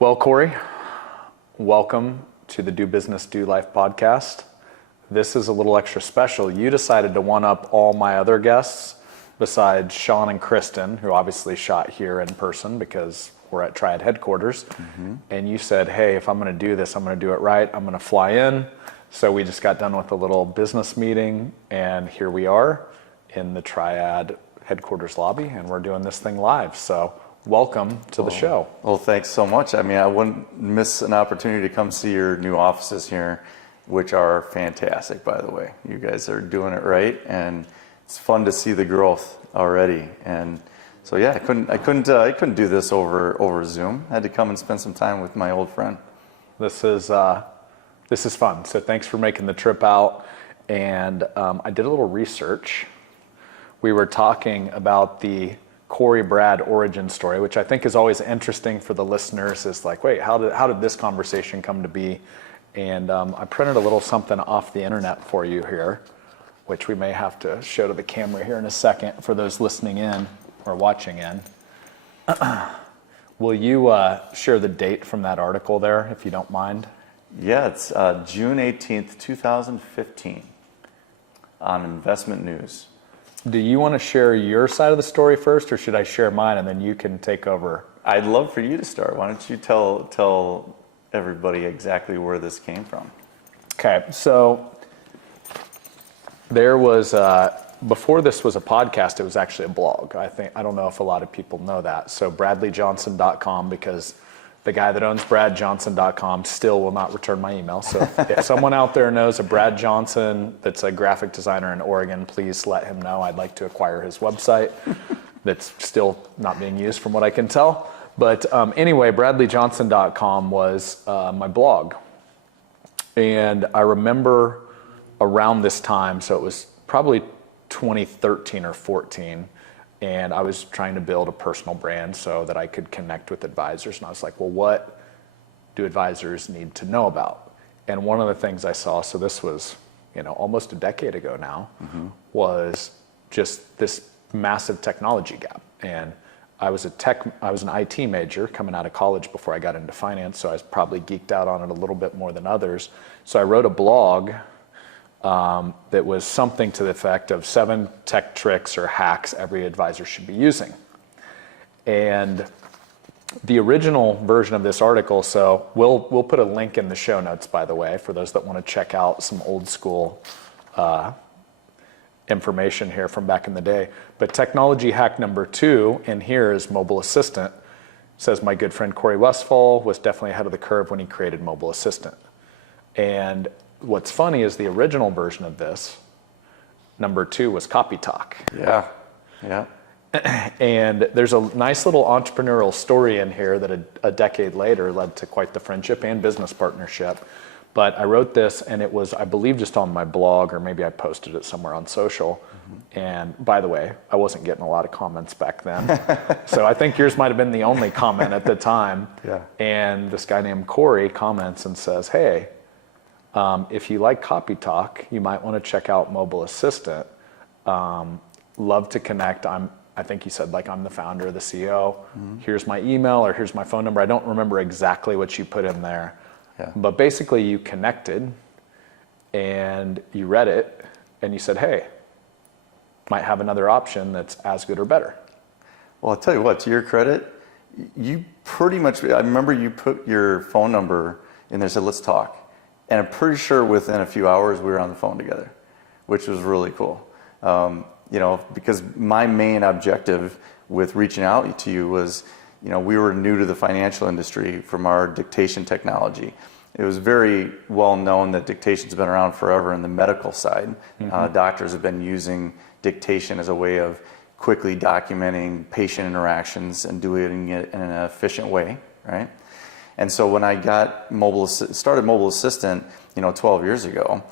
Well, Corey, welcome to the Do Business, Do Life podcast. This is a little extra special. You decided to one-up all my other guests besides Sean and Kristen, who obviously shot here in person because we're at Triad headquarters. And you said, hey, if I'm going to do this, I'm going to do it right. I'm going to fly in. So we just got done with a little business meeting, and here we are in the Triad headquarters lobby, and we're doing this thing live. So welcome to the show. Well, thanks so much. I mean, I wouldn't miss an opportunity to come see your new offices here, which are fantastic, by the way. You guys are doing it right, and it's fun to see the growth already. And so, yeah, I couldn't do this over Zoom. I had to come and spend some time with my old friend. This is fun. So thanks for making the trip out. And I did a little research. We were talking about the Corey Brad origin story, which I think is always interesting for the listeners. Is like, wait, how did this conversation come to be? And I printed a little something off the internet for you here, which we may have to show to the camera here in a second for those listening in or watching in. Will you share the date from that article there, if you don't mind? Yeah, it's June 18th, 2015 on Investment News. Do you want to share your side of the story first, or should I share mine and then you can take over? I'd love for you to start. Why don't you tell everybody exactly where this came from? Okay, so there was, before this was a podcast, it was actually a blog. I don't know if a lot of people know that. So bradleyjohnson.com, because the guy that owns bradjohnson.com still will not return my email. So if someone out there knows a Brad Johnson that's a graphic designer in Oregon, please let him know. I'd like to acquire his website that's still not being used from what I can tell. But anyway, bradleyjohnson.com was my blog. And I remember around this time, so it was probably 2013 or 14, and I was trying to build a personal brand so that I could connect with advisors. And I was like, well, what do advisors need to know about? And one of the things I saw, so this was, almost a decade ago now, was just this massive technology gap. And I was an IT major coming out of college before I got into finance, so I was probably geeked out on it a little bit more than others. So I wrote a blog that was something to the effect of 7 tech tricks or hacks every advisor should be using. And the original version of this article, so we'll put a link in the show notes, by the way, for those that want to check out some old school information here from back in the day. But technology hack number 2 in here is Mobile Assistant. It says my good friend Corey Westfall was definitely ahead of the curve when he created Mobile Assistant. And what's funny is the original version of this, number 2, was Copy Talk. Yeah. And there's a nice little entrepreneurial story in here that a decade later led to quite the friendship and business partnership. But I wrote this, and it was, I believe, just on my blog, or maybe I posted it somewhere on social. And by the way, I wasn't getting a lot of comments back then. So I think yours might have been the only comment at the time. Yeah. And this guy named Corey comments and says, hey, if you like Copy Talk, you might want to check out Mobile Assistant. Love to connect. I think he said, I'm the founder, the CEO. Here's my email, or here's my phone number. I don't remember exactly what you put in there. Yeah. But basically you connected and you read it and you said, hey, might have another option that's as good or better. Well, I'll tell you what, to your credit, you pretty much, I remember you put your phone number in there and said, let's talk. And I'm pretty sure within a few hours we were on the phone together, which was really cool. Because my main objective with reaching out to you was, we were new to the financial industry from our dictation technology. It was very well known that dictation's been around forever in the medical side. Doctors have been using dictation as a way of quickly documenting patient interactions and doing it in an efficient way, right? And so when I got started Mobile Assistant, 12 years ago,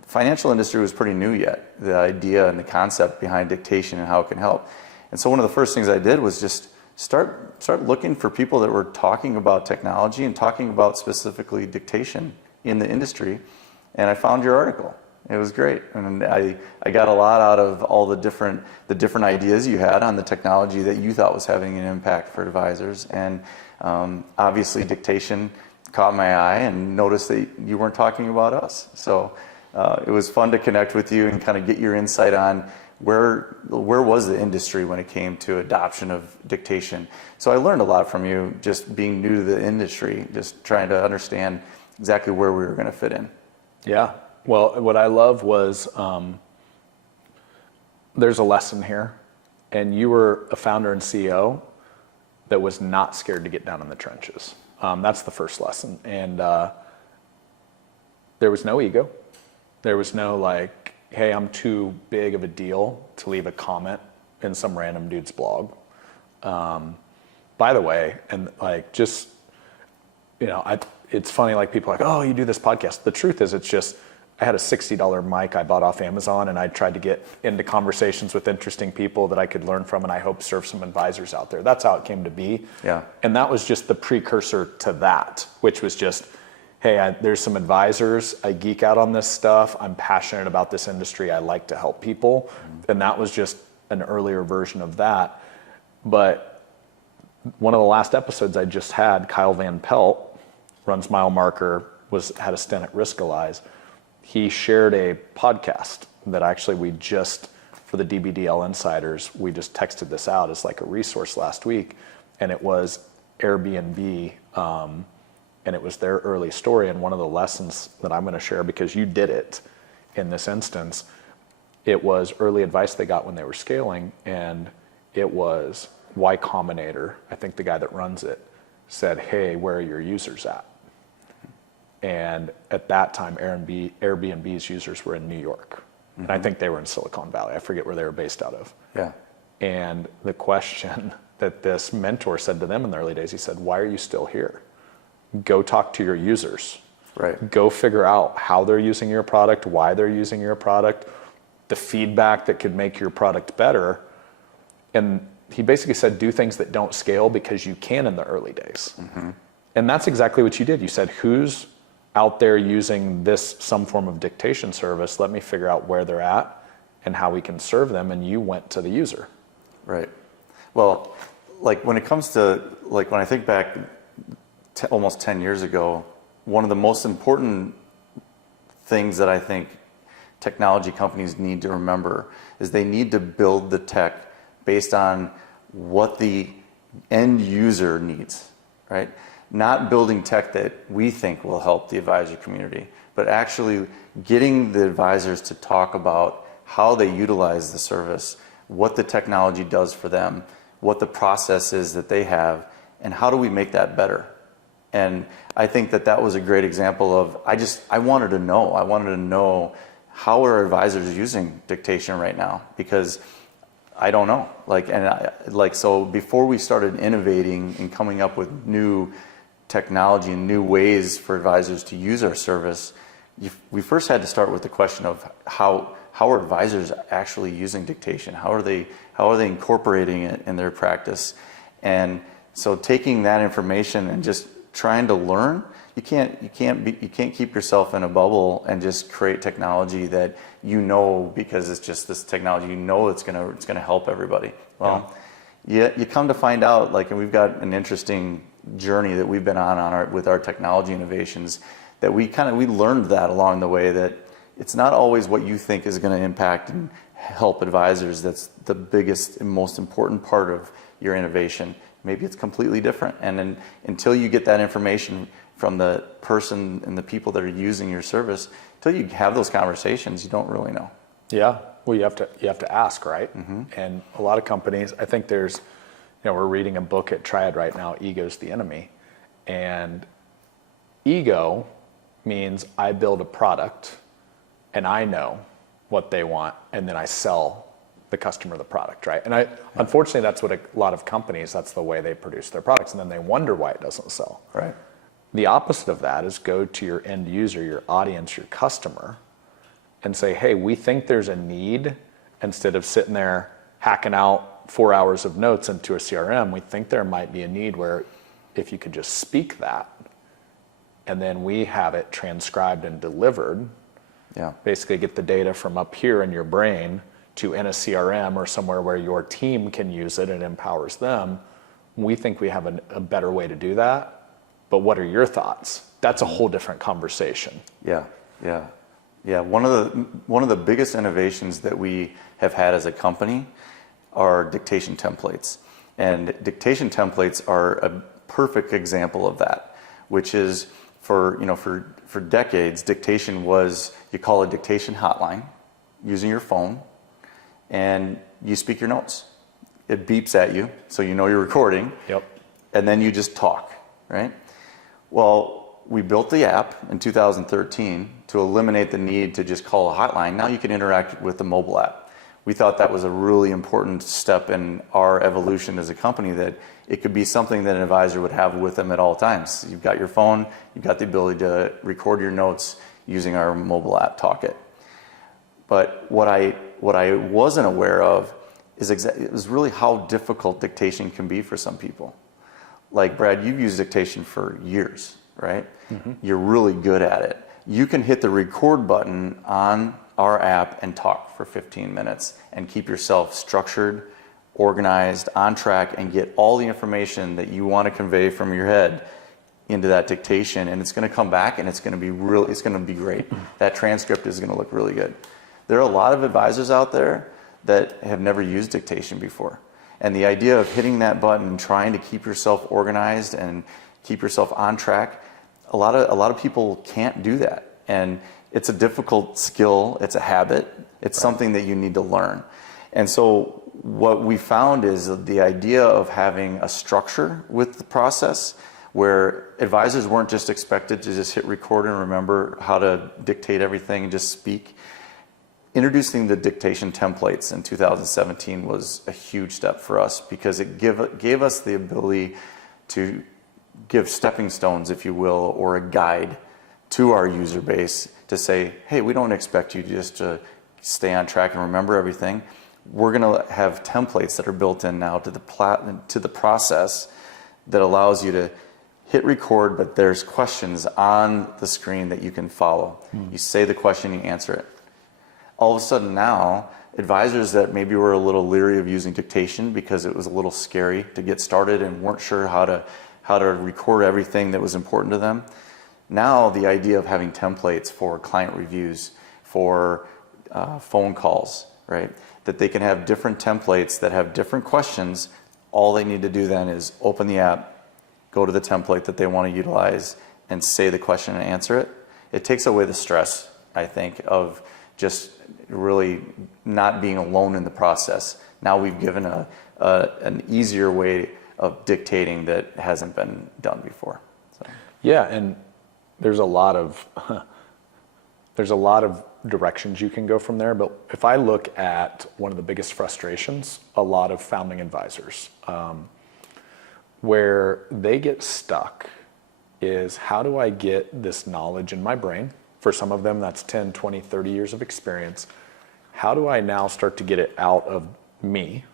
the financial industry was pretty new yet. The idea and the concept behind dictation and how it can help. And so one of the first things I did was just start looking for people that were talking about technology and talking about specifically dictation in the industry. And I found your article. It was great, and I got a lot out of all the different ideas you had on the technology that you thought was having an impact for advisors, and obviously dictation caught my eye, and noticed that you weren't talking about us. So it was fun to connect with you and kind of get your insight on where was the industry when it came to adoption of dictation. So I learned a lot from you, just being new to the industry, just trying to understand exactly where we were going to fit in. Yeah. Well, what I love was there's a lesson here, and you were a founder and CEO that was not scared to get down in the trenches. That's the first lesson. And there was no ego. There was no like, hey, I'm too big of a deal to leave a comment in some random dude's blog. By the way, and like just, it's funny, like people are like, oh, you do this podcast. The truth is, it's just, I had a $60 mic I bought off Amazon, and I tried to get into conversations with interesting people that I could learn from, and I hope serve some advisors out there. That's how it came to be. Yeah. And that was just the precursor to that, which was just, hey, there's some advisors. I geek out on this stuff. I'm passionate about this industry. I like to help people. And that was just an earlier version of that. But one of the last episodes I just had, Kyle Van Pelt, runs Mile Marker, had a stint at Riskalyze. He shared a podcast that actually for the DBDL Insiders, we just texted this out as like a resource last week, and it was Airbnb, and it was their early story. And one of the lessons that I'm going to share, because you did it in this instance, it was early advice they got when they were scaling, and it was Y Combinator, I think the guy that runs it, said, hey, where are your users at? And at that time, Airbnb's users were in New York. And I think they were in Silicon Valley. I forget where they were based out of. Yeah. And the question that this mentor said to them in the early days, he said, why are you still here? Go talk to your users. Right. Go figure out how they're using your product, why they're using your product, the feedback that could make your product better. And he basically said, do things that don't scale because you can in the early days. And that's exactly what you did. You said, who's out there using some form of dictation service? Let me figure out where they're at and how we can serve them. And you went to the user. Right. Well, like when it comes to, like when I think back almost 10 years ago, one of the most important things that I think technology companies need to remember is they need to build the tech based on what the end user needs, right? Not building tech that we think will help the advisor community, but actually getting the advisors to talk about how they utilize the service, what the technology does for them, what the process is that they have, and how do we make that better. And I think that was a great example of, I wanted to know how are advisors using dictation right now, because I don't know. So before we started innovating and coming up with new technology and new ways for advisors to use our service, we first had to start with the question of how are advisors actually using dictation? How are they incorporating it in their practice? And so taking that information and just trying to learn, you can't keep yourself in a bubble and just create technology that because it's just this technology it's gonna help everybody. Well, yeah, you come to find out, and we've got an interesting journey that we've been with our technology innovations, that we learned that along the way, that it's not always what you think is going to impact and help advisors that's the biggest and most important part of your innovation. Maybe it's completely different, and then until you get that information from the person and the people that are using your service, until you have those conversations, you don't really know. Yeah, well, you have to ask, right? And a lot of companies, I think we're reading a book at Triad right now, Ego's the Enemy. And ego means I build a product and I know what they want, and then I sell the customer the product, right? And unfortunately, that's what a lot of companies, that's the way they produce their products, and then they wonder why it doesn't sell. Right. The opposite of that is go to your end user, your audience, your customer, and say, hey, we think there's a need. Instead of sitting there hacking out 4 hours of notes into a CRM, we think there might be a need where if you could just speak that, and then we have it transcribed and delivered Yeah. Basically get the data from up here in your brain to in a CRM or somewhere where your team can use it and empowers them. We think we have a better way to do that. But what are your thoughts? That's a whole different conversation. Yeah, yeah, yeah. One of the biggest innovations that we have had as a company are dictation templates, and dictation templates are a perfect example of that. Which is for decades, dictation was, you call a dictation hotline using your phone, and you speak your notes. It beeps at you, so you know you're recording. Yep. And then you just talk, right? Well, we built the app in 2013 to eliminate the need to just call a hotline. Now you can interact with the mobile app. We thought that was a really important step in our evolution as a company, that it could be something that an advisor would have with them at all times. You've got your phone, you've got the ability to record your notes using our mobile app, Talkit. But what I wasn't aware of is it was really how difficult dictation can be for some people. Like, Brad, you've used dictation for years, right? Mm-hmm. You're really good at it. You can hit the record button on our app and talk for 15 minutes and keep yourself structured, organized, on track, and get all the information that you want to convey from your head into that dictation, and it's going to come back and it's going to be great. That transcript is going to look really good. There are a lot of advisors out there that have never used dictation before. And the idea of hitting that button and trying to keep yourself organized and keep yourself on track, a lot of people can't do that. And it's a difficult skill, it's a habit, it's something that you need to learn. And so what we found is the idea of having a structure with the process, where advisors weren't just expected to just hit record and remember how to dictate everything and just speak. Introducing the dictation templates in 2017 was a huge step for us, because it gave us the ability to give stepping stones, if you will, or a guide to our user base to say, hey, we don't expect you just to stay on track and remember everything. We're going to have templates that are built in now to the process that allows you to hit record, but there's questions on the screen that you can follow. You say the question, you answer it. All of a sudden now, advisors that maybe were a little leery of using dictation because it was a little scary to get started and weren't sure how to record everything that was important to them, now the idea of having templates for client reviews, for phone calls, right? That they can have different templates that have different questions. All they need to do then is open the app, go to the template that they want to utilize, and say the question and answer it. It takes away the stress, I think, of just really not being alone in the process. Now we've given an easier way of dictating that hasn't been done before. So. Yeah, and there's a lot of directions you can go from there. But if I look at one of the biggest frustrations, a lot of founding advisors, where they get stuck is, how do I get this knowledge in my brain? For some of them, that's 10, 20, 30 years of experience. How do I now start to get it out of me,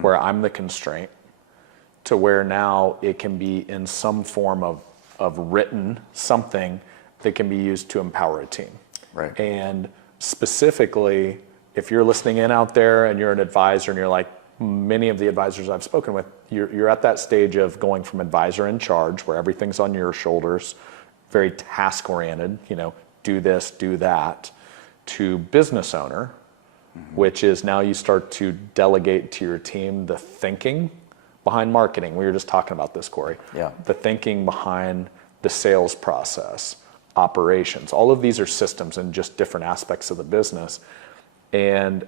where I'm the constraint, to where now it can be in some form of written something that can be used to empower a team. Right. And specifically, if you're listening in out there and you're an advisor and you're like many of the advisors I've spoken with, you're at that stage of going from advisor in charge, where everything's on your shoulders, very task oriented, do this, do that, to business owner, which is now you start to delegate to your team the thinking behind marketing. We were just talking about this, Corey. Yeah. The thinking behind the sales process, operations. All of these are systems and just different aspects of the business. And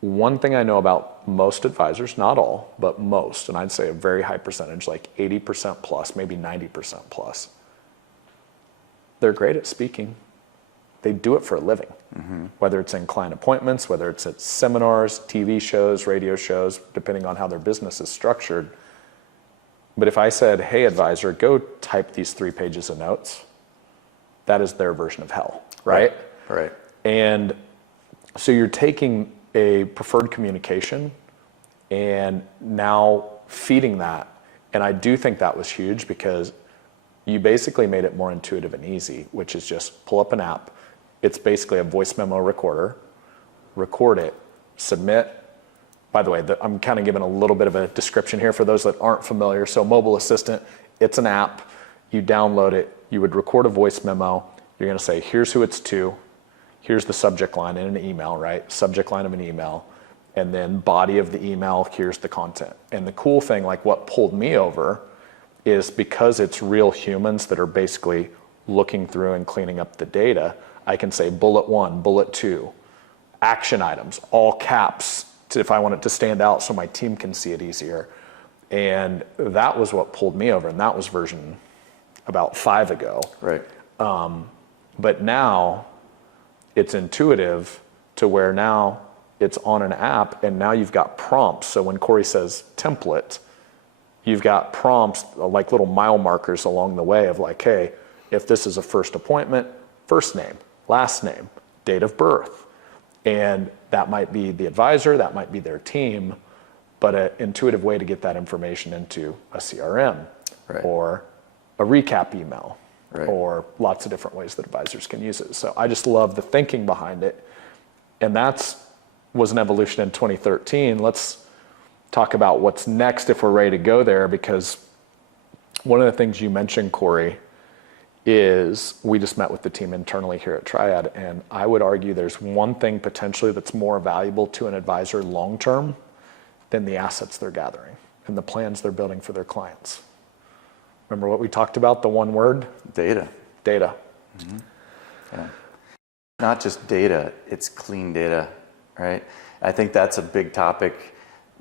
one thing I know about most advisors, not all, but most, and I'd say a very high percentage, like 80% plus, maybe 90% plus, they're great at speaking. They do it for a living, whether it's in client appointments, whether it's at seminars, TV shows, radio shows, depending on how their business is structured. But if I said, hey, advisor, go type these 3 pages of notes, that is their version of hell, right? Right. And so you're taking a preferred communication and now feeding that. And I do think that was huge, because you basically made it more intuitive and easy, which is just pull up an app, It's basically a voice memo recorder. Record it, submit. By the way, I'm kind of giving a little bit of a description here for those that aren't familiar. So Mobile Assistant, it's an app. You download it. You would record a voice memo. You're going to say, here's who it's to. Here's the subject line in an email, right? Subject line of an email. And then body of the email, here's the content. And the cool thing, like what pulled me over, is because it's real humans that are basically looking through and cleaning up the data, I can say bullet 1, bullet 2, action items, all caps, if I want it to stand out so my team can see it easier. And that was what pulled me over, and that was version about 5 ago. Right. But now it's intuitive to where now it's on an app, and now you've got prompts. So when Corey says template, you've got prompts like little mile markers along the way of like, hey, if this is a first appointment, first name, last name, date of birth. And that might be the advisor, that might be their team, but an intuitive way to get that information into a CRM Right. or a recap email, Right. or lots of different ways that advisors can use it. So I just love the thinking behind it. And was an evolution in 2013. Let's talk about what's next if we're ready to go there, because one of the things you mentioned, Corey, is we just met with the team internally here at Triad, and I would argue there's one thing potentially that's more valuable to an advisor long-term than the assets they're gathering and the plans they're building for their clients. Remember what we talked about, the one word? Data. Data. Yeah. Not just data, it's clean data, right? I think that's a big topic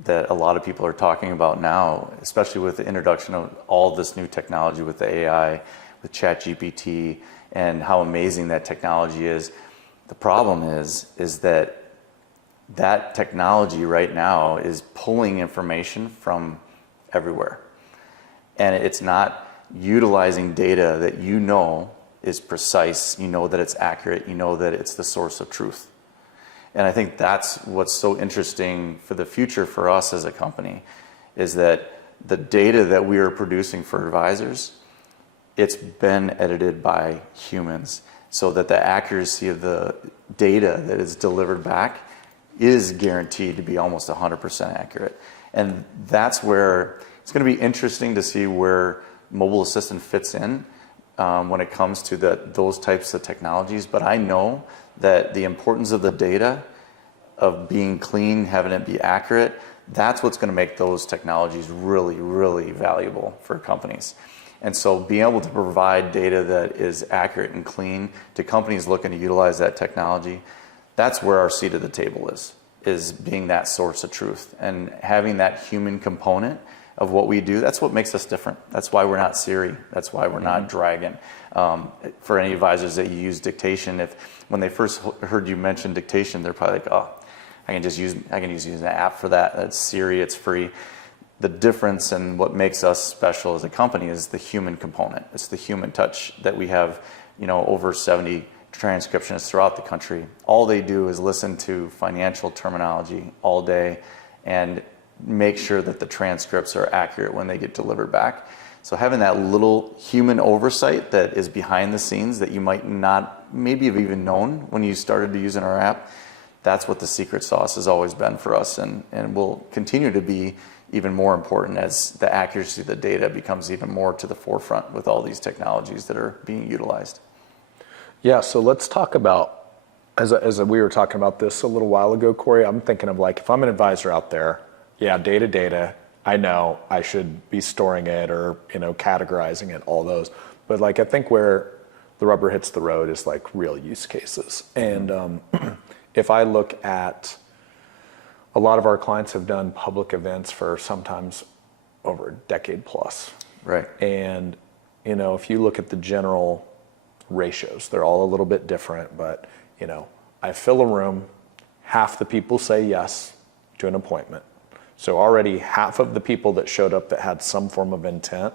that a lot of people are talking about now, especially with the introduction of all this new technology with the AI, with ChatGPT, and how amazing that technology is. The problem is that technology right now is pulling information from everywhere. And it's not utilizing data that you know is precise, you know that it's accurate, you know that it's the source of truth. And I think that's what's so interesting for the future for us as a company, is that the data that we are producing for advisors, it's been edited by humans so that the accuracy of the data that is delivered back is guaranteed to be almost 100% accurate. And that's where it's going to be interesting to see where Mobile Assistant fits in when it comes to those types of technologies. But I know that the importance of the data, of being clean, having it be accurate, that's what's going to make those technologies really, really valuable for companies. And so being able to provide data that is accurate and clean to companies looking to utilize that technology, that's where our seat at the table is being that source of truth. And having that human component of what we do, that's what makes us different. That's why we're not Siri. That's why we're not Dragon. For any advisors that you use dictation, when they first heard you mention dictation, they're probably like, oh, I can just use an app for that. That's Siri, it's free. The difference and what makes us special as a company is the human component. It's the human touch that we have, over 70 transcriptionists throughout the country. All they do is listen to financial terminology all day and make sure that the transcripts are accurate when they get delivered back. So having that little human oversight that is behind the scenes that you might not maybe have even known when you started to using our app, that's what the secret sauce has always been for us, and will continue to be even more important as the accuracy of the data becomes even more to the forefront with all these technologies that are being utilized. Yeah, so let's talk about, as we were talking about this a little while ago, Corey, I'm thinking of like, if I'm an advisor out there, yeah, data, I know I should be storing it or, categorizing it, all those. But like, I think where the rubber hits the road is like real use cases. And if I look at, a lot of our clients have done public events for sometimes over a decade plus. Right. And, if you look at the general ratios, they're all a little bit different, but, I fill a room, half the people say yes to an appointment. So already half of the people that showed up that had some form of intent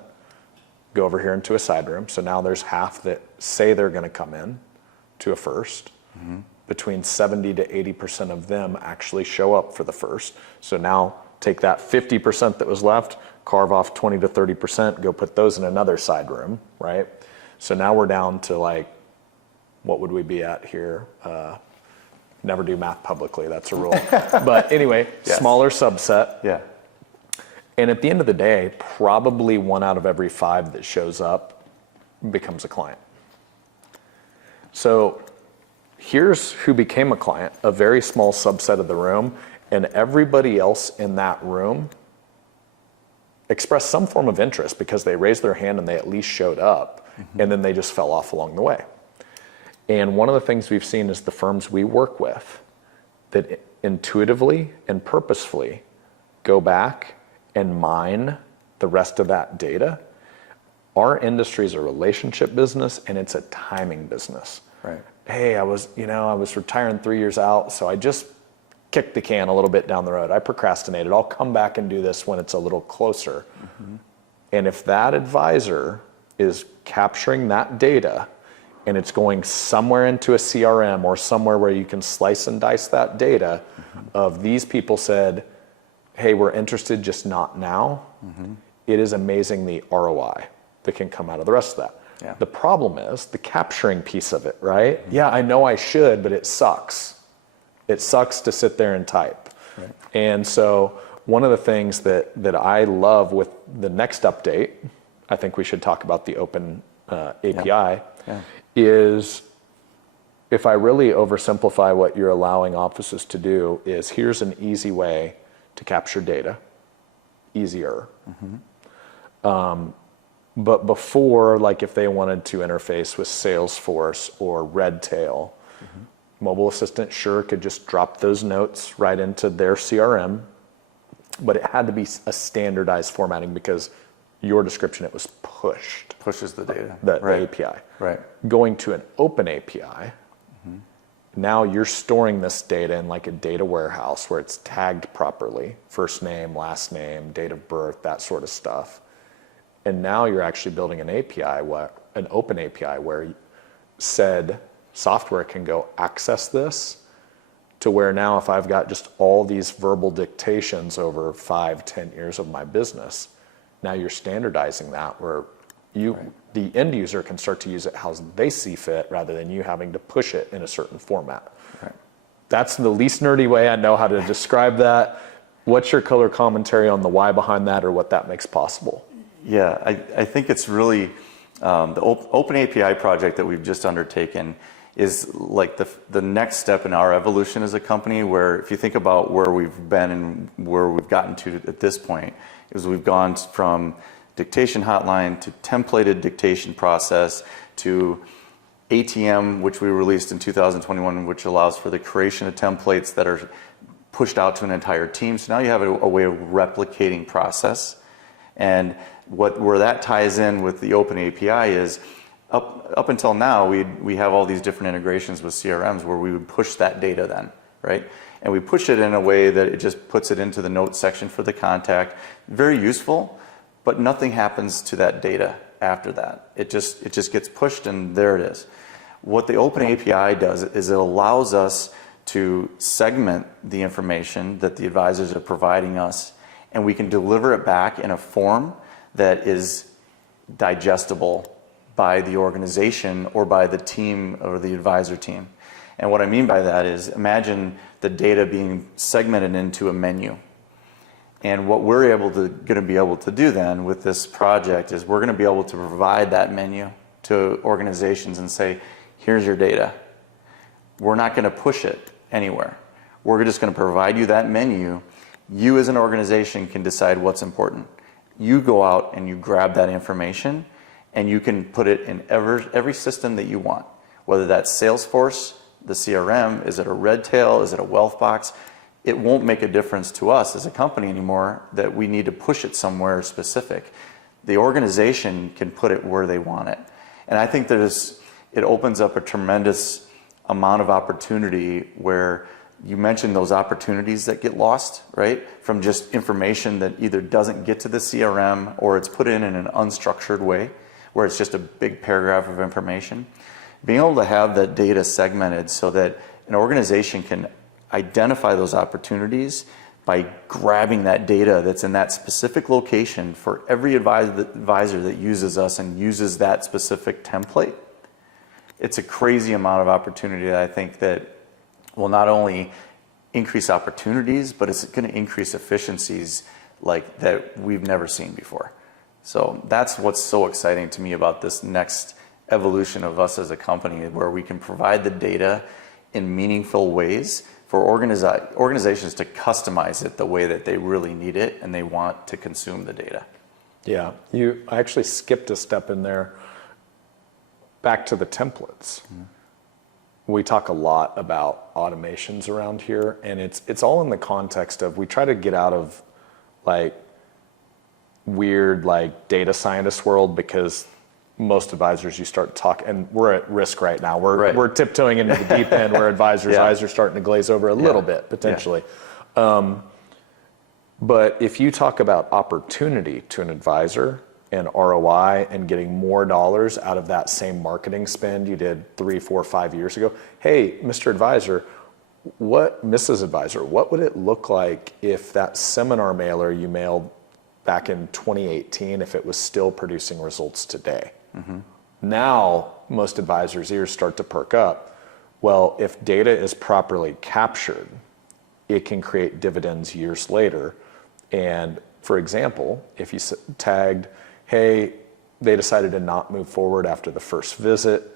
go over here into a side room. So now there's half that say they're going to come in to a first. Mm-hmm. Between 70 to 80% of them actually show up for the first. So now take that 50% that was left, carve off 20 to 30%, go put those in another side room, right? So now we're down to like what would we be at here? Never do math publicly, that's a rule. But anyway, Yes. smaller subset. Yeah. And at the end of the day, probably 1 out of every 5 that shows up becomes a client. So here's who became a client, a very small subset of the room, and everybody else in that room expressed some form of interest because they raised their hand and they at least showed up, and then they just fell off along the way. And one of the things we've seen is the firms we work with that intuitively and purposefully go back and mine the rest of that data. Our industry is a relationship business and it's a timing business. Right. Hey, I was retiring 3 years out, so I just kicked the can a little bit down the road. I procrastinated. I'll come back and do this when it's a little closer. And if that advisor is capturing that data and it's going somewhere into a CRM or somewhere where you can slice and dice that data of these people said, hey, we're interested, just not now. It is amazing the ROI that can come out of the rest of that. Yeah. The problem is the capturing piece of it, right? Yeah, I know I should, but it sucks. It sucks to sit there and type. Right. And so one of the things that I love with the next update, I think we should talk about the open API, is if I really oversimplify what you're allowing offices to do is here's an easy way to capture data, easier. But before, like if they wanted to interface with Salesforce or Redtail, Mobile Assistant sure could just drop those notes right into their CRM, but it had to be a standardized formatting because your description, it was pushed. Pushes the data. The Right. API. Right. Going to an open API, now you're storing this data in like a data warehouse where it's tagged properly, first name, last name, date of birth, that sort of stuff. And now you're actually building an API, an open API where said software can go access this to where now if I've got just all these verbal dictations over 5-10 years of my business, now you're standardizing that where the end user can start to use it how they see fit rather than you having to push it in a certain format. Right. That's the least nerdy way I know how to describe that. What's your color commentary on the why behind that or what that makes possible? Yeah, I think it's really the Open API project that we've just undertaken is like the next step in our evolution as a company, where if you think about where we've been and where we've gotten to at this point, is we've gone from dictation hotline to templated dictation process to ATM, which we released in 2021, which allows for the creation of templates that are pushed out to an entire team. So now you have a way of replicating process. And where that ties in with the Open API is up until now, we have all these different integrations with CRMs where we would push that data then, right? And we push it in a way that it just puts it into the notes section for the contact. Very useful, but nothing happens to that data after that. It just gets pushed and there it is. What the Open API does is it allows us to segment the information that the advisors are providing us, and we can deliver it back in a form that is digestible by the organization or by the team or the advisor team. And what I mean by that is imagine the data being segmented into a menu. And what we're going to be able to do then with this project is we're going to be able to provide that menu to organizations and say, here's your data. We're not going to push it anywhere. We're just going to provide you that menu. You as an organization can decide what's important. You go out and you grab that information and you can put it in every system that you want, whether that's Salesforce, the CRM, is it a Redtail, is it a Wealthbox? It won't make a difference to us as a company anymore that we need to push it somewhere specific. The organization can put it where they want it. And I think it opens up a tremendous amount of opportunity where you mentioned those opportunities that get lost, right? From just information that either doesn't get to the CRM or it's put in an unstructured way where it's just a big paragraph of information. Being able to have that data segmented so that an organization can identify those opportunities by grabbing that data that's in that specific location for every advisor that uses us and uses that specific template. it's a crazy amount of opportunity that I think that will not only increase opportunities, but it's going to increase efficiencies like that we've never seen before. So that's what's so exciting to me about this next evolution of us as a company, where we can provide the data in meaningful ways for organizations to customize it the way that they really need it and they want to consume the data. Yeah, I actually skipped a step in there. Back to the templates. We talk a lot about automations around here, and it's all in the context of, we try to get out of like weird like data scientist world, because most advisors, you start talking, and we're at risk right now. We're tiptoeing into the deep end where advisors' eyes are starting to glaze over a little bit potentially. But if you talk about opportunity to an advisor and ROI and getting more dollars out of that same marketing spend you did 3, 4, 5 years ago, hey, Mr. Advisor, Mrs. Advisor, what would it look like if that seminar mailer you mailed back in 2018, if it was still producing results today? Now, most advisors' ears start to perk up. Well, if data is properly captured, it can create dividends years later. And for example, if you tagged, hey, they decided to not move forward after the first visit,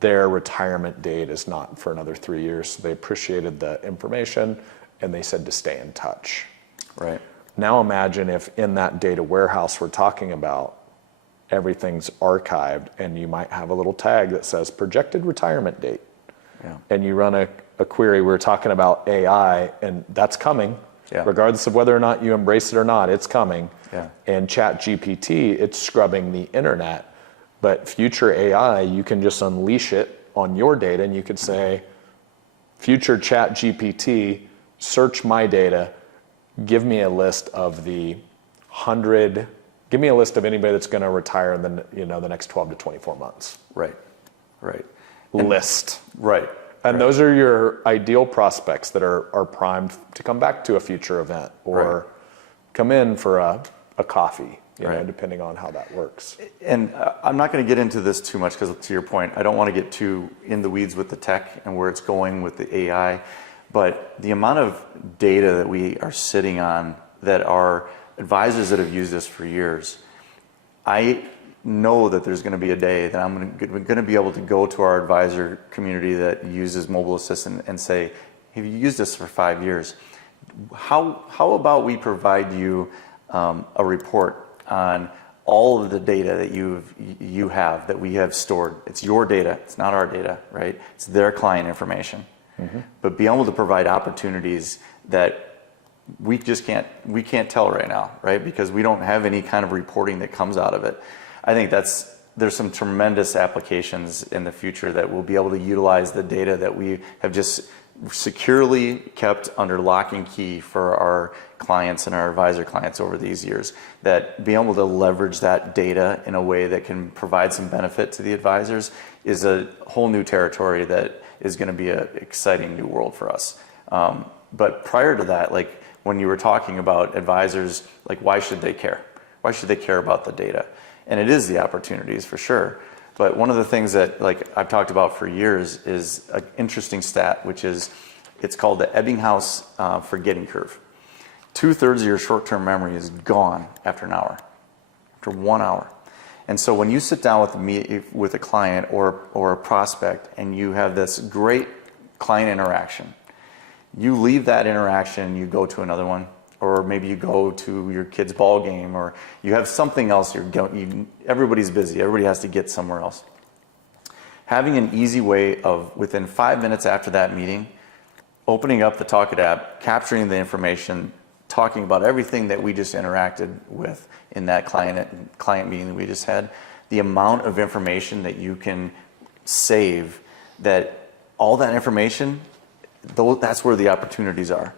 their retirement date is not for another 3 years. They appreciated the information and they said to stay in touch. Right. Now imagine if in that data warehouse we're talking about, everything's archived and you might have a little tag that says projected retirement date. And you run a query. We're talking about AI, and that's coming. Regardless of whether or not you embrace it or not, it's coming. And ChatGPT, it's scrubbing the internet. But future AI, you can just unleash it on your data, and you could say, future ChatGPT, search my data, give me a list of give me a list of anybody that's going to retire in the next 12 to 24 months. Right. And those are your ideal prospects that are primed to come back to a future event or come in for a coffee, you know, depending on how that works. And I'm not going to get into this too much because, to your point, I don't want to get too in the weeds with the tech and where it's going with the AI. But the amount of data that we are sitting on, that are advisors that have used this for years, I know that there's going to be a day that I'm going to be able to go to our advisor community that uses Mobile Assistant and say, have you used this for 5 years? How about we provide you a report on all of the data that you have, that we have stored. It's your data, it's not our data, right? It's their client information. But be able to provide opportunities that we can't tell right now, right? Because we don't have any kind of reporting that comes out of it. I think there's some tremendous applications in the future that we'll be able to utilize the data that we have just securely kept under lock and key for our clients and our advisor clients over these years, that being able to leverage that data in a way that can provide some benefit to the advisors is a whole new territory that is going to be an exciting new world for us. But prior to that, like when you were talking about advisors, like why should they care? Why should they care about the data? And it is the opportunities for sure. But one of the things that like I've talked about for years is an interesting stat, which is it's called the Ebbinghaus forgetting curve. 2/3 of your short-term memory is gone after an hour, after 1 hour. And so when you sit down with a client or a prospect and you have this great client interaction, you leave that interaction, you go to another one, or maybe you go to your kid's ball game, or you have something else. Everybody's busy. Everybody has to get somewhere else. Having an easy way of, within 5 minutes after that meeting, opening up the Talkit app, capturing the information, talking about everything that we just interacted with in that client meeting that we just had, the amount of information that you can save, that all that information, that's where the opportunities are.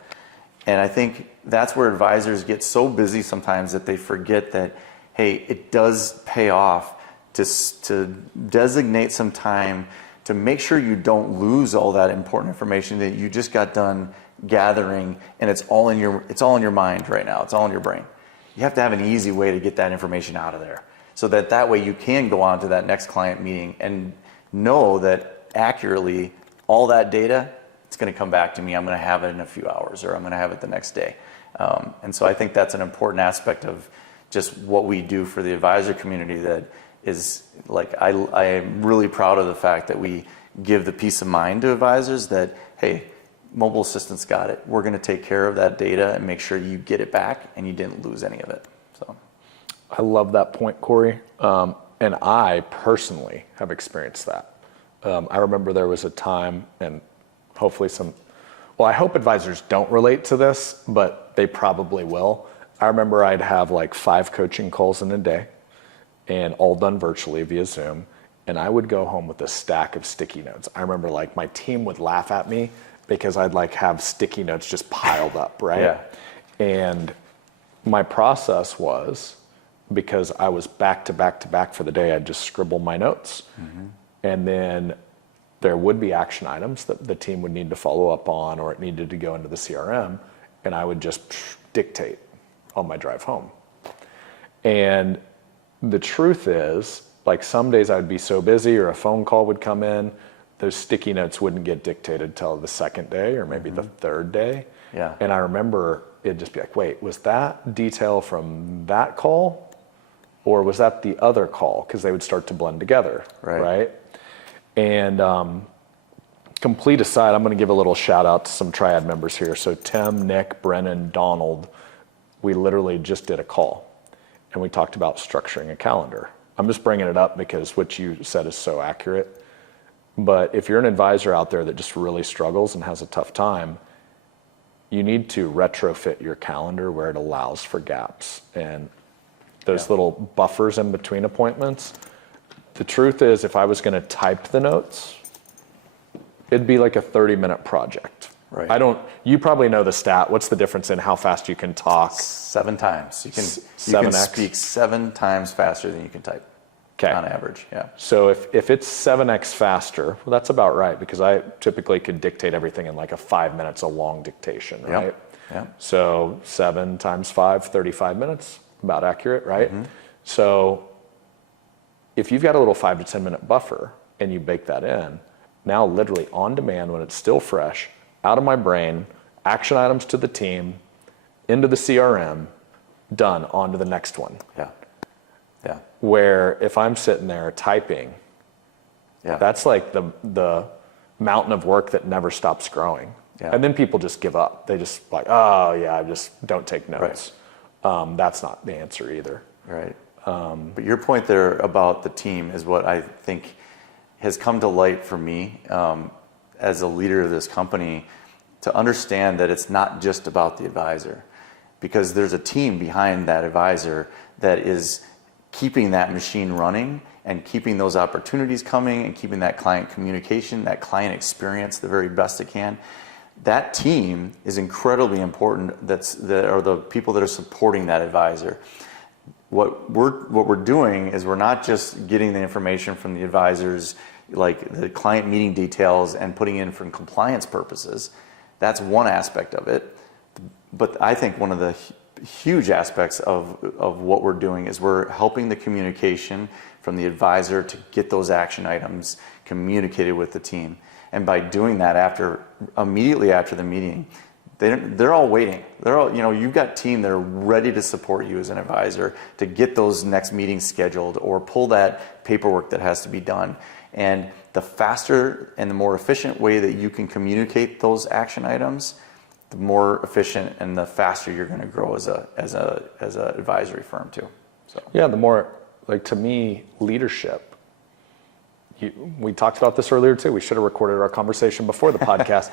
And I think that's where advisors get so busy sometimes that they forget that, hey, it does pay off to designate some time to make sure you don't lose all that important information that you just got done gathering, and it's all in your mind right now. It's all in your brain. You have to have an easy way to get that information out of there, so that way you can go on to that next client meeting and know that accurately all that data, it's going to come back to me. I'm going to have it in a few hours, or I'm going to have it the next day. And so I think that's an important aspect of just what we do for the advisor community, that is like, I am really proud of the fact that we give the peace of mind to advisors that, hey, Mobile Assistant's got it. We're going to take care of that data and make sure you get it back and you didn't lose any of it. So I love that point, Corey. And I personally have experienced that. I remember there was a time, and hopefully I hope advisors don't relate to this, but they probably will. I remember I'd have like 5 coaching calls in a day, and all done virtually via Zoom. And I would go home with a stack of sticky notes. I remember like my team would laugh at me because I'd like have sticky notes just piled up, right? Yeah. And my process was, because I was back to back to back for the day, I'd just scribble my notes. And then there would be action items that the team would need to follow up on, or it needed to go into the CRM, and I would just dictate on my drive home. And the truth is, like some days I'd be so busy, or a phone call would come in, those sticky notes wouldn't get dictated till the second day or maybe the third day. Yeah. And I remember it'd just be like, wait, was that detail from that call, or was that the other call? Because they would start to blend together, right? And complete aside, I'm going to give a little shout out to some Triad members here. So Tim, Nick, Brennan, Donald, we literally just did a call, and we talked about structuring a calendar. I'm just bringing it up because what you said is so accurate. But if you're an advisor out there that just really struggles and has a tough time, you need to retrofit your calendar where it allows for gaps and those little buffers in between appointments. The truth is, if I was going to type the notes, it'd be like a 30-minute project. Right. You probably know the stat. What's the difference in how fast you can talk? 7 times. You can 7x? speak 7 times faster than you can type. Okay. On average, yeah. So if it's 7x faster, well, that's about right, because I typically could dictate everything in like a 5 minutes, a long dictation, right? Yep. So 7 times 5, 35 minutes, about accurate, right? So if you've got a little 5 to 10 minute buffer and you bake that in, now literally on demand when it's still fresh, out of my brain, action items to the team, into the CRM, done, on to the next one. Yeah. Yeah. Where if I'm sitting there typing, that's like the mountain of work that never stops growing. Yeah. And then people just give up. They just like, oh yeah, I just don't take notes. That's not the answer either. Right. But your point there about the team is what I think has come to light for me as a leader of this company, to understand that it's not just about the advisor, because there's a team behind that advisor that is keeping that machine running and keeping those opportunities coming and keeping that client communication, that client experience the very best it can. That team is incredibly important. That are the people that are supporting that advisor. What we're doing is we're not just getting the information from the advisors, like the client meeting details, and putting in for compliance purposes. That's one aspect of it. But I think one of the huge aspects of what we're doing is we're helping the communication from the advisor to get those action items communicated with the team. And by doing that, immediately after the meeting, they're all waiting. You've got team that are ready to support you as an advisor to get those next meetings scheduled or pull that paperwork that has to be done. And the faster and the more efficient way that you can communicate those action items, the more efficient and the faster you're going to grow as a advisory firm too. So yeah, the more, like, to me, leadership. We talked about this earlier too. We should have recorded our conversation before the podcast.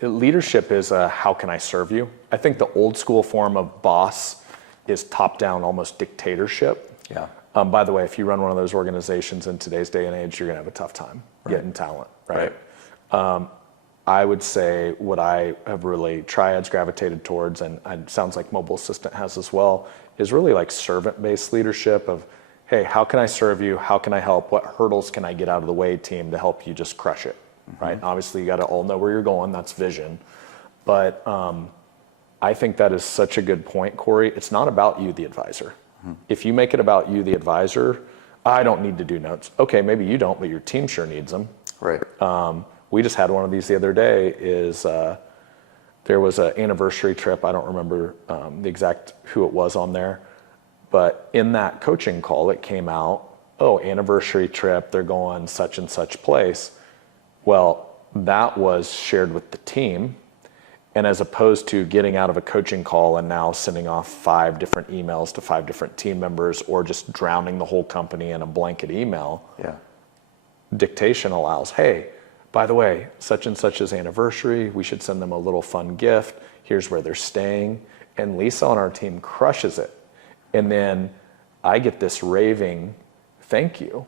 Leadership is how can I serve you? I think the old school form of boss is top down, almost dictatorship. Yeah. By the way, if you run one of those organizations in today's day and age, you're going to have a tough time getting talent, right? I would say what I have really Triad's gravitated towards, and it sounds like Mobile Assistant has as well, is really like servant-based leadership of, hey, how can I serve you? How can I help? What hurdles can I get out of the way, team, to help you just crush it, right? And obviously, you got to all know where you're going. That's vision. But I think that is such a good point, Corey. It's not about you, the advisor. If you make it about you, the advisor, I don't need to do notes. Okay, maybe you don't, but your team sure needs them. Right. We just had one of these the other day. There was an anniversary trip. I don't remember the exact who it was on there, but in that coaching call, it came out, oh, anniversary trip, they're going such and such place. Well, that was shared with the team. And as opposed to getting out of a coaching call and now sending off 5 different emails to 5 different team members, or just drowning the whole company in a blanket email, Yeah. dictation allows, hey, by the way, such and such's anniversary, we should send them a little fun gift. Here's where they're staying. And Lisa on our team crushes it. And then I get this raving thank you.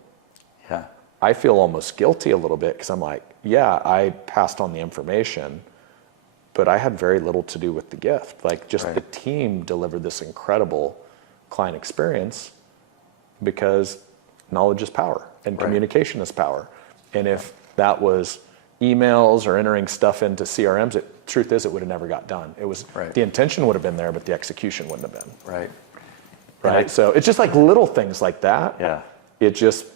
Yeah. I feel almost guilty a little bit because I'm like, yeah, I passed on the information, but I had very little to do with the gift. Like just Right. the team delivered this incredible client experience because knowledge is power and Right. communication is power. And if that was emails or entering stuff into CRMs, truth is it would have never got done. It was Right. the intention would have been there, but the execution wouldn't have been. Right. Right. So it's just like little things like that. Yeah. It just,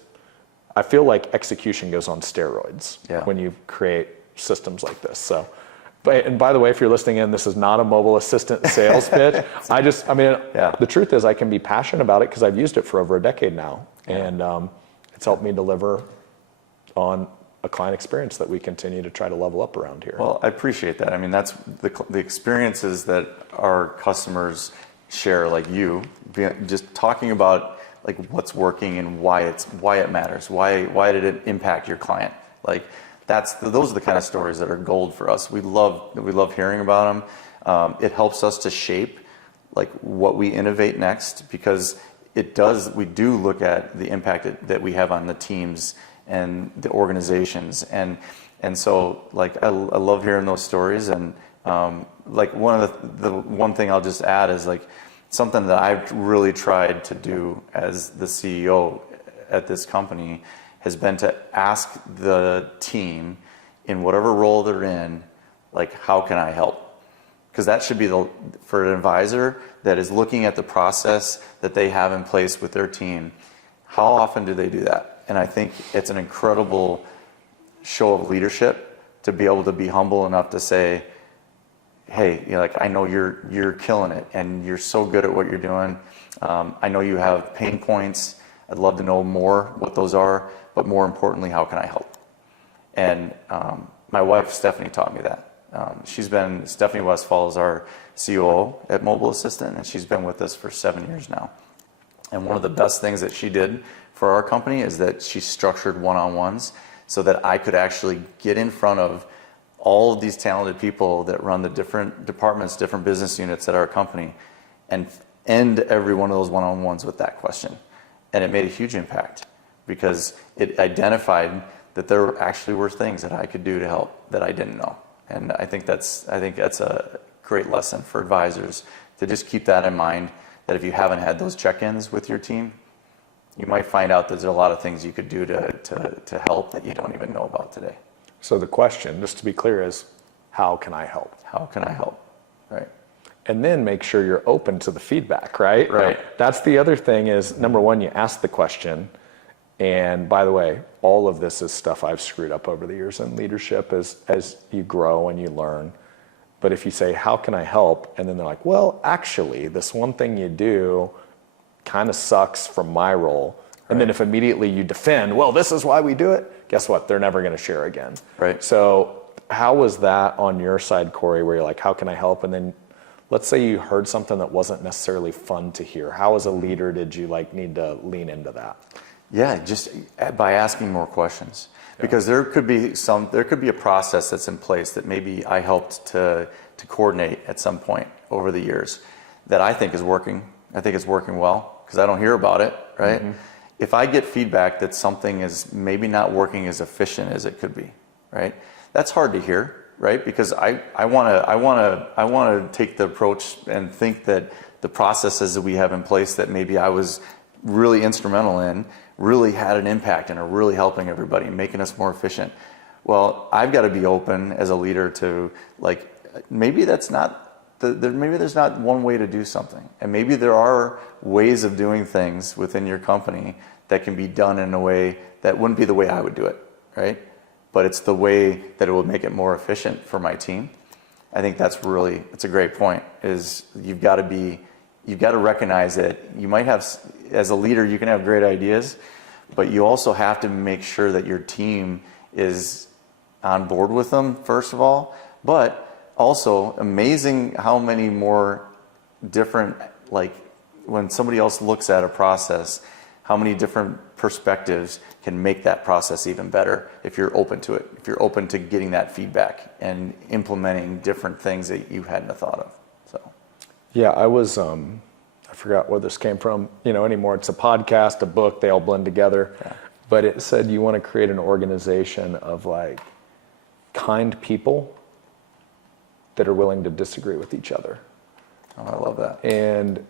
I feel like execution goes on steroids Yeah. when you create systems like this. So, and by the way, if you're listening in, this is not a mobile assistant sales pitch. Yeah. The truth is I can be passionate about it because I've used it for over a decade now. And it's helped me deliver on a client experience that we continue to try to level up around here. Well, I appreciate that. I mean, that's the experiences that our customers share, like you, just talking about like what's working and why it matters. Why did it impact your client? Like those are the kind of stories that are gold for us. We love hearing about them. It helps us to shape like what we innovate next because we do look at the impact that we have on the teams and the organizations and so like I love hearing those stories and like one thing I'll just add is like something that I've really tried to do as the CEO at this company has been to ask the team in whatever role they're in, like how can I help? Because that should be for an advisor that is looking at the process that they have in place with their team. How often do they do that? And I think it's an incredible show of leadership to be able to be humble enough to say, hey, like I know you're killing it and you're so good at what you're doing. I know you have pain points. I'd love to know more what those are, but more importantly, how can I help? And my wife, Stephanie, taught me that. Stephanie Westfall is our COO at Mobile Assistant, and she's been with us for 7 years now. And one of the best things that she did for our company is that she structured one-on-ones so that I could actually get in front of all of these talented people that run the different departments, different business units at our company, and end every one of those one-on-ones with that question. And it made a huge impact because it identified that there actually were things that I could do to help that I didn't know. And I think that's a great lesson for advisors to just keep that in mind, that if you haven't had those check-ins with your team, you might find out that there's a lot of things you could do to help that you don't even know about today. So the question, just to be clear, is how can I help? How can I help? Right. And then make sure you're open to the feedback, right? Right. That's the other thing is, number one, you ask the question. And by the way, all of this is stuff I've screwed up over the years in leadership as you grow and you learn. But if you say, how can I help? And then they're like, well, actually, this one thing you do kind of sucks from my role. And then if immediately you defend, well, this is why we do it, guess what? They're never going to share again. Right. So how was that on your side, Corey, where you're like, how can I help? And then let's say you heard something that wasn't necessarily fun to hear. How as a leader did you need to lean into that? Yeah, just by asking more questions. Because there could be a process that's in place that maybe I helped to coordinate at some point over the years that I think is working. I think it's working well because I don't hear about it, right? Mm-hmm. If I get feedback that something is maybe not working as efficient as it could be, right? That's hard to hear, right? Because I want to take the approach and think that the processes that we have in place that maybe I was really instrumental in really had an impact and are really helping everybody, making us more efficient. Well, I've got to be open as a leader to maybe there's not one way to do something, and maybe there are ways of doing things within your company that can be done in a way that wouldn't be the way I would do it, right? But it's the way that it will make it more efficient for my team. I think it's a great point, is you've got to recognize that you might have, as a leader, you can have great ideas, but you also have to make sure that your team is on board with them, first of all, but also amazing how many more different, like when somebody else looks at a process, how many different perspectives can make that process even better if you're open to it, if you're open to getting that feedback and implementing different things that you hadn't have thought of. So, Yeah, I was, I forgot where this came from, anymore. It's a podcast, a book, they all blend together. Yeah. But it said you want to create an organization of like kind people that are willing to disagree with each other. oh, I love that. And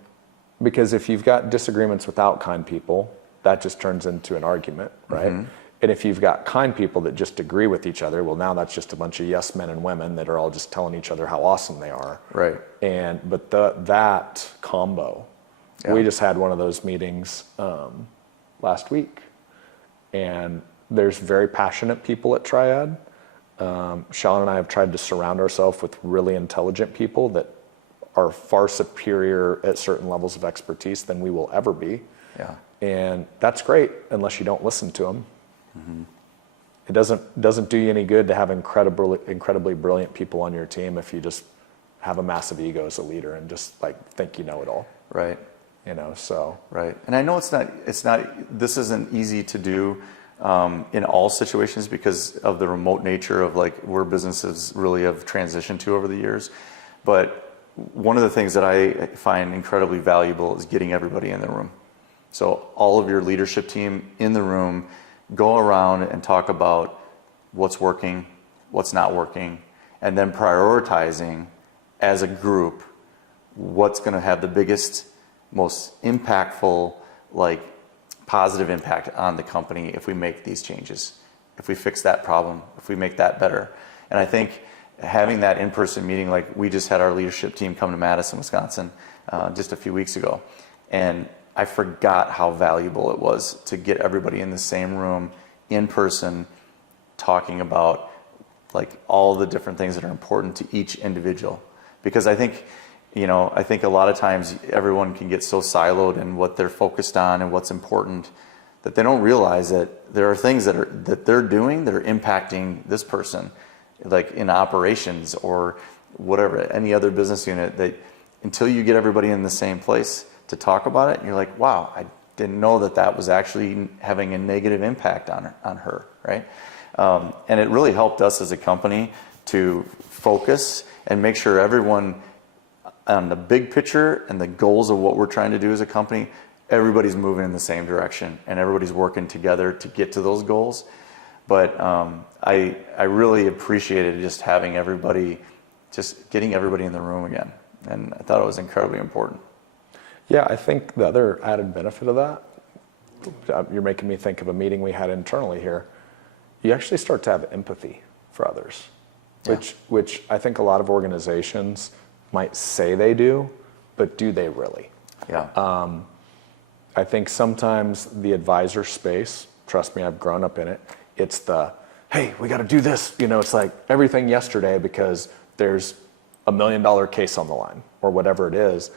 because if you've got disagreements without kind people, that just turns into an argument, right? Mm-hmm. And if you've got kind people that just agree with each other, well, now that's just a bunch of yes men and women that are all just telling each other how awesome they are. Right. But that combo, we just had one of those meetings last week, and there's very passionate people at Triad. Sean and I have tried to surround ourselves with really intelligent people that are far superior at certain levels of expertise than we will ever be. Yeah. And that's great unless you don't listen to them. Mm-hmm. It doesn't do you any good to have incredibly brilliant people on your team if you just have a massive ego as a leader and just like think you know it all. Right. So. Right. And I know this isn't easy to do in all situations because of the remote nature of like where businesses really have transitioned to over the years. But one of the things that I find incredibly valuable is getting everybody in the room. So all of your leadership team in the room, go around and talk about what's working, what's not working, and then prioritizing as a group what's going to have the biggest, most impactful, like positive impact on the company if we make these changes, if we fix that problem, if we make that better. And I think having that in-person meeting, like we just had our leadership team come to Madison, Wisconsin, just a few weeks ago. And I forgot how valuable it was to get everybody in the same room in person talking about like all the different things that are important to each individual. Because I think a lot of times everyone can get so siloed in what they're focused on and what's important that they don't realize that there are things that they're doing that are impacting this person, like in operations or whatever, any other business unit, that until you get everybody in the same place to talk about it, and you're like, wow, I didn't know that was actually having a negative impact on her, right? And it really helped us as a company to focus and make sure everyone on the big picture and the goals of what we're trying to do as a company, everybody's moving in the same direction and everybody's working together to get to those goals. But I really appreciated just getting everybody in the room again. And I thought it was incredibly important. Yeah, I think the other added benefit of that, you're making me think of a meeting we had internally here. You actually start to have empathy for others, which I think a lot of organizations might say they do, but do they really? Yeah. I think sometimes the advisor space, trust me, I've grown up in it, it's the, hey, we got to do this. It's like everything yesterday because there's $1 million case on the line or whatever it is.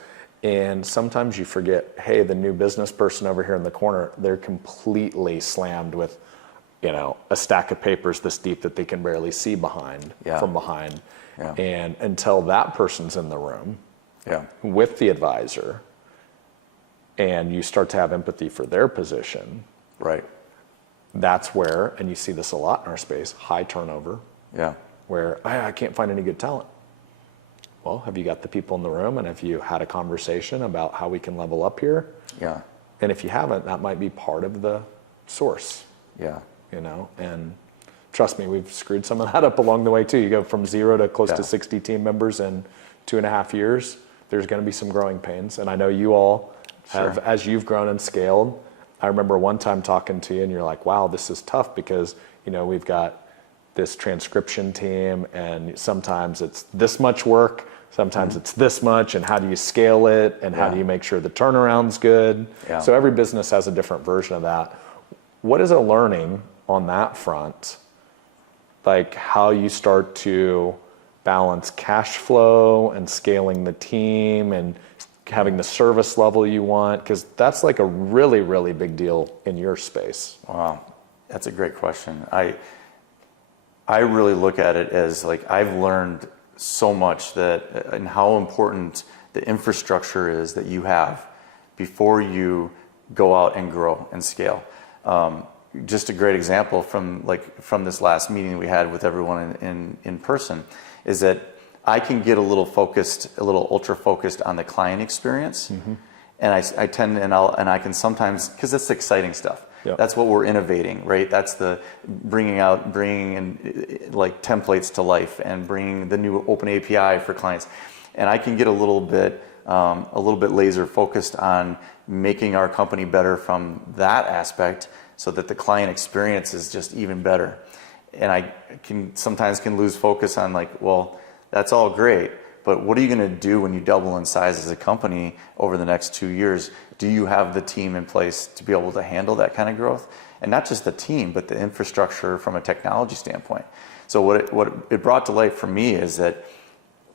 And sometimes you forget, hey, the new business person over here in the corner, they're completely slammed with, a stack of papers this deep that they can barely see from behind. Yeah. And until that person's in the room with the advisor and you start to have empathy for their position, right. That's where, and you see this a lot in our space, high turnover. Yeah. Where I can't find any good talent. Well, have you got the people in the room and have you had a conversation about how we can level up here? Yeah. And if you haven't, that might be part of the source. Yeah. And trust me, we've screwed some of that up along the way too. You go from 0 to close to 60 team members in 2.5 years. There's going to be some growing pains. And I know you all have, as you've grown and scaled. I remember one time talking to you and you're like, wow, this is tough because, we've got this transcription team and sometimes it's this much work Sometimes it's this much, and how do you scale it, and how do you make sure the turnaround's good? Yeah. So every business has a different version of that. What is a learning on that front? Like how you start to balance cash flow and scaling the team and having the service level you want, because that's like a really, really big deal in your space. Wow, that's a great question. I really look at it as like I've learned so much that and how important the infrastructure is that you have before you go out and grow and scale. Just a great example from this last meeting we had with everyone in person is that I can get a little ultra focused on the client experience, and I tend and I can sometimes, because it's exciting stuff. Yeah. That's what we're innovating, right? That's the bringing in like templates to life and bringing the new open API for clients, and I can get a little bit laser focused on making our company better from that aspect, so that the client experience is just even better. And I sometimes lose focus on like, well, that's all great, but what are you going to do when you double in size as a company over the next 2 years? Do you have the team in place to be able to handle that kind of growth? And not just the team, but the infrastructure from a technology standpoint. So what it brought to light for me is that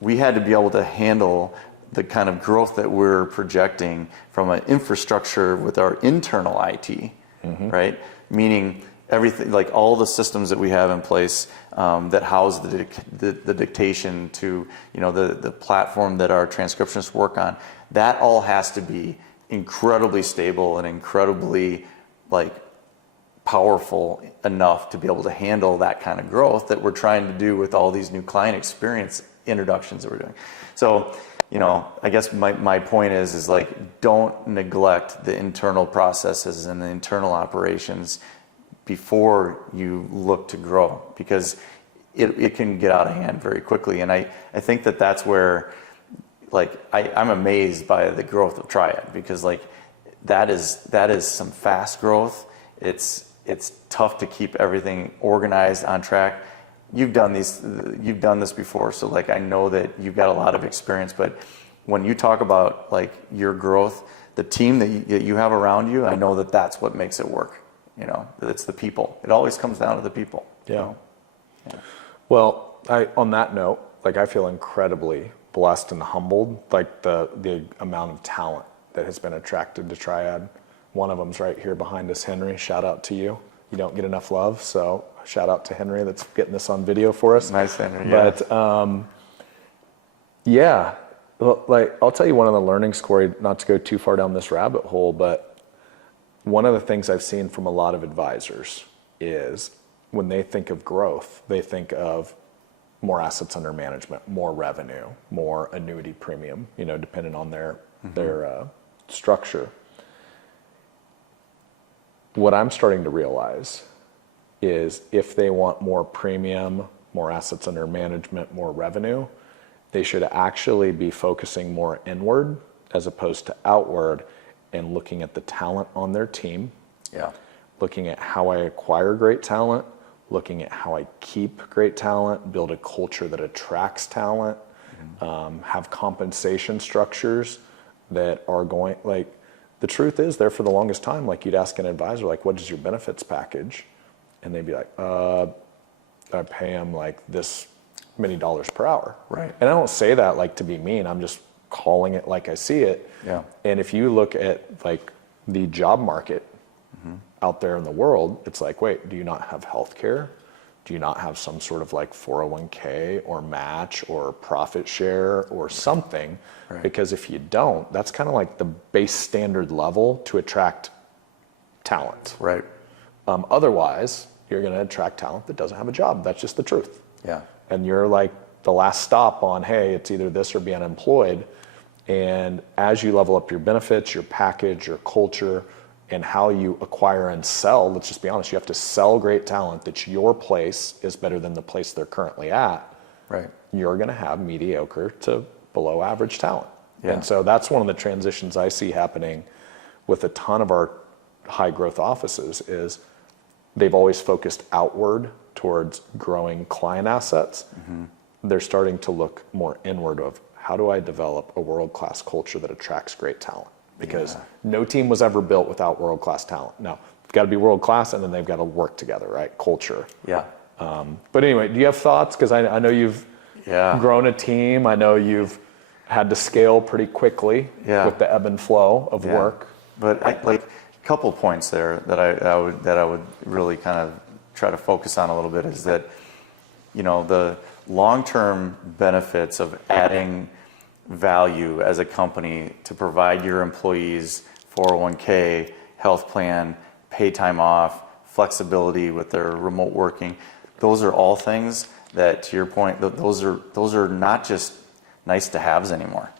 we had to be able to handle the kind of growth that we're projecting from an infrastructure with our internal IT, right? Meaning everything, like all the systems that we have in place that house the dictation to, the platform that our transcriptionists work on, that all has to be incredibly stable and incredibly like powerful enough to be able to handle that kind of growth that we're trying to do with all these new client experience introductions that we're doing. So, I guess my point is like, don't neglect the internal processes and the internal operations before you look to grow, because it can get out of hand very quickly. And I think that's where, like, I'm amazed by the growth of Triad, because like that is some fast growth. It's tough to keep everything organized on track. You've done this before, so like I know that you've got a lot of experience. But when you talk about like your growth, the team that you have around you, I know that that's what makes it work. That it's the people. It always comes down to the people. Yeah. Well, on that note, like I feel incredibly blessed and humbled, like the amount of talent that has been attracted to Triad. One of them's right here behind us, Henry. Shout out to you. You don't get enough love, so shout out to Henry that's getting this on video for us. Nice, Henry. Yeah. But yeah, well, like I'll tell you one of the learnings, Corey, not to go too far down this rabbit hole, but one of the things I've seen from a lot of advisors is when they think of growth, they think of more assets under management, more revenue, more annuity premium, depending on their structure. What I'm starting to realize is if they want more premium, more assets under management, more revenue, they should actually be focusing more inward as opposed to outward, and looking at the talent on their team, looking at how I acquire great talent, looking at how I keep great talent, build a culture that attracts talent, have compensation structures that are going, like, the truth is there for the longest time, like you'd ask an advisor, like, what is your benefits package? And they'd be like, I pay them like this many dollars per hour. Right. And I don't say that like to be mean, I'm just calling it like I see it. Yeah. And if you look at like the job market out there in the world, it's like, wait, do you not have health care? Do you not have some sort of like 401k or match or profit share or something? Right. Because if you don't, that's kind of like the base standard level to attract talent. Right. Otherwise, you're going to attract talent that doesn't have a job. That's just the truth. Yeah. And you're like the last stop on, hey, it's either this or be unemployed. And as you level up your benefits, your package, your culture, and how you acquire and sell, let's just be honest, you have to sell great talent that your place is better than the place they're currently at. Right. You're going to have mediocre to below average talent. Yeah. And so that's one of the transitions I see happening with a ton of our high growth offices is they've always focused outward towards growing client assets. They're starting to look more inward of how do I develop a world-class culture that attracts great talent? Because no team was ever built without world-class talent. Now, it's got to be world-class, and then they've got to work together, right? Culture. Yeah. But anyway, do you have thoughts? Because I know you've Yeah. grown a team. I know you've had to scale pretty quickly with the ebb and flow of work. But like a couple points there that I would really kind of try to focus on a little bit is that, you know, the long-term benefits of adding value as a company to provide your employees 401k, health plan, pay time off, flexibility with their remote working. Those are all things that, to your point, those are not just nice to haves anymore.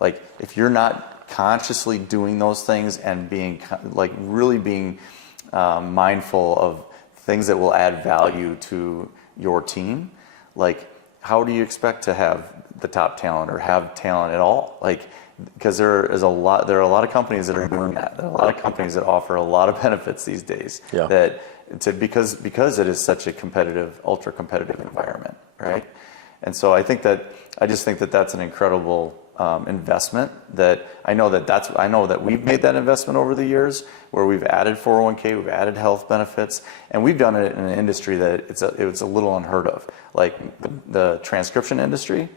Like, if you're not consciously doing those things and being like really being mindful of things that will add value to your team, like, how do you expect to have the top talent or have talent at all? Like, because there are a lot of companies that are doing that. There are a lot of companies that offer a lot of benefits these days. Because it is such a competitive, ultra competitive environment, right? And so I just think that that's an incredible investment. That I know that we've made that investment over the years, where we've added 401k, we've added health benefits, and we've done it in an industry that it's a little unheard of. Like the transcription industry,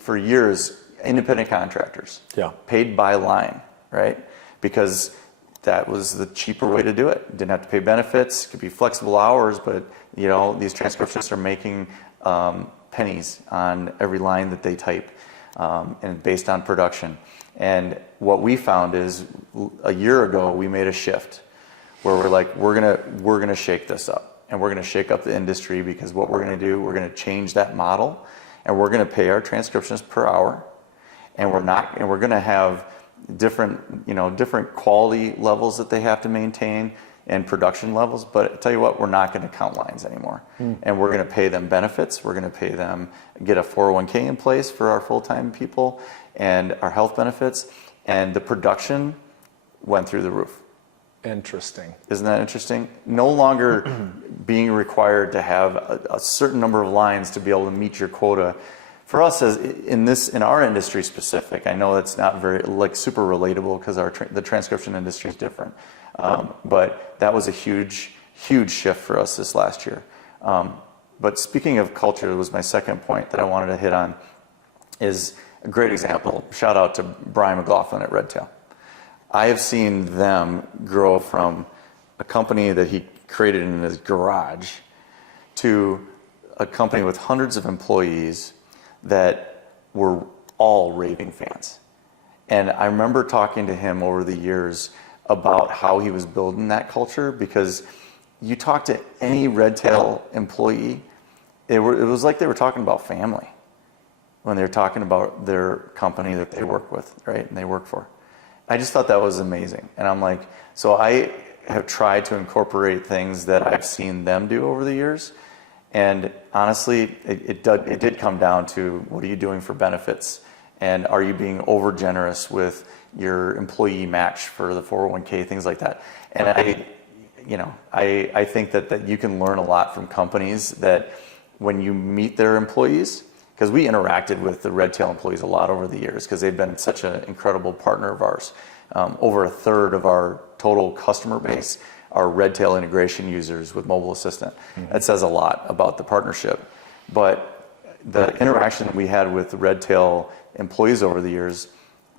for years, independent contractors, paid by line, right? Because that was the cheaper way to do it. Didn't have to pay benefits, could be flexible hours, but you know, these transcriptionists are making pennies on every line that they type, and based on production. And what we found is, a year ago we made a shift where we're like, we're gonna shake this up, and we're gonna shake up the industry, because what we're gonna do, we're gonna change that model, and we're gonna pay our transcriptionists per hour, and we're gonna have different quality levels that they have to maintain and production levels. But I tell you what, we're not going to count lines anymore. And we're going to pay them benefits. We're going to pay them, get a 401k in place for our full-time people and our health benefits. And the production went through the roof. Interesting. Isn't that interesting? No longer being required to have a certain number of lines to be able to meet your quota. For us, as in our industry specific, I know it's not very super relatable, because the transcription industry is different. But that was a huge shift for us this last year. But speaking of culture, it was my second point that I wanted to hit on. Is a great example. Shout out to Brian McLaughlin at Redtail. I have seen them grow from a company that he created in his garage to a company with hundreds of employees that were all raving fans. And I remember talking to him over the years about how he was building that culture, because you talk to any Redtail employee, it was like they were talking about family when they were talking about their company that they work with, right, and they work for. I just thought that was amazing. And I'm like, so I have tried to incorporate things that I've seen them do over the years. And honestly, it did come down to, what are you doing for benefits? And are you being over generous with your employee match for the 401k, things like that? And I think that you can learn a lot from companies that, when you meet their employees, because we interacted with the Redtail employees a lot over the years, because they've been such an incredible partner of ours. Over a third of our total customer base are Redtail integration users with Mobile Assistant. That says a lot about the partnership. But the interaction that we had with the Redtail employees over the years,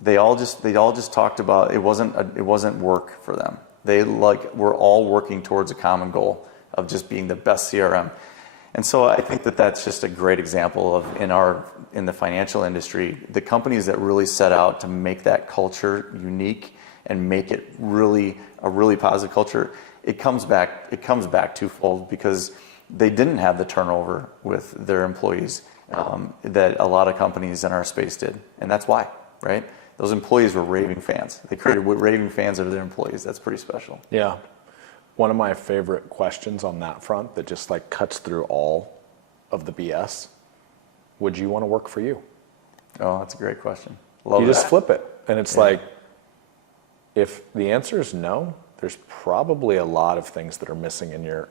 they all just talked about, it wasn't work for them. They were all working towards a common goal of just being the best CRM. And so I think that that's just a great example of, in the financial industry, the companies that really set out to make that culture unique and make it a really positive culture. It comes back twofold, because they didn't have the turnover with their employees that a lot of companies in our space did. And that's why, right? Those employees were raving fans. They created raving fans of their employees. That's pretty special. Yeah. One of my favorite questions on that front that just cuts through all of the BS. Would you want to work for you? Oh, that's a great question. You just flip it. And it's like, if the answer is no, there's probably a lot of things that are missing in your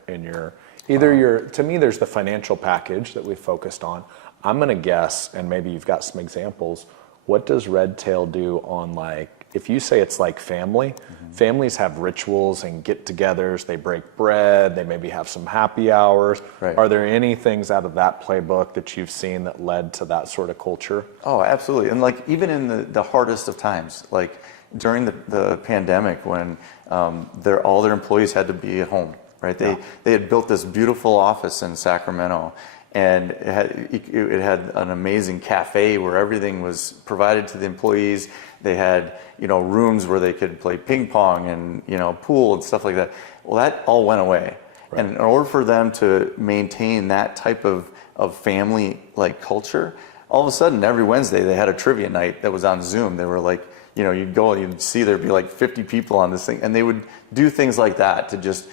to me, there's the financial package that we focused on. I'm going to guess, and maybe you've got some examples, what does Redtail do on like, if you say it's like family, families have rituals and get-togethers, they break bread, they maybe have some happy hours. Right. Are there any things out of that playbook that you've seen that led to that sort of culture? Oh, absolutely. And like even in the hardest of times, like during the pandemic when all their employees had to be at home, right? They had built this beautiful office in Sacramento, and it had an amazing cafe where everything was provided to the employees. They had, rooms where they could play ping pong and, pool and stuff like that. Well, that all went away. Right. And in order for them to maintain that type of family like culture, all of a sudden every Wednesday they had a trivia night that was on Zoom. They were like, you'd go and you'd see there'd be like 50 people on this thing, and they would do things like that to just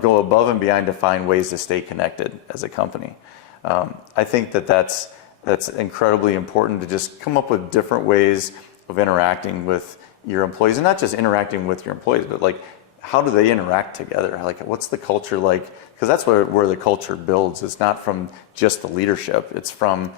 go above and beyond to find ways to stay connected as a company. I think that's incredibly important to just come up with different ways of interacting with your employees, and not just interacting with your employees, but like how do they interact together? Like what's the culture like? Because that's where the culture builds. It's not from just the leadership. It's from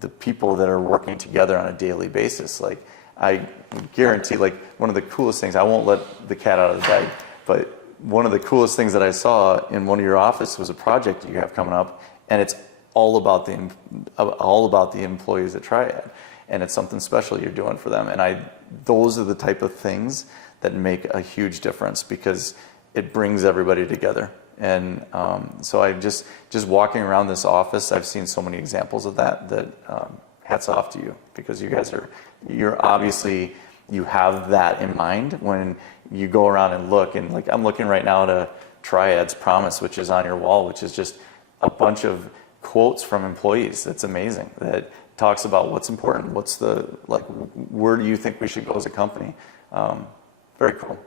the people that are working together on a daily basis. Like I guarantee, like one of the coolest things, I won't let the cat out of the bag, but one of the coolest things that I saw in one of your offices was a project you have coming up, and it's all about the employees at Triad, and it's something special you're doing for them. And those are the type of things that make a huge difference because it brings everybody together. And so I just walking around this office, I've seen so many examples of that hats off to you, because you're obviously, you have that in mind when you go around and look. And like I'm looking right now at a Triad's promise, which is on your wall, which is just a bunch of quotes from employees. That's amazing. That talks about what's important, where do you think we should go as a company. Very cool.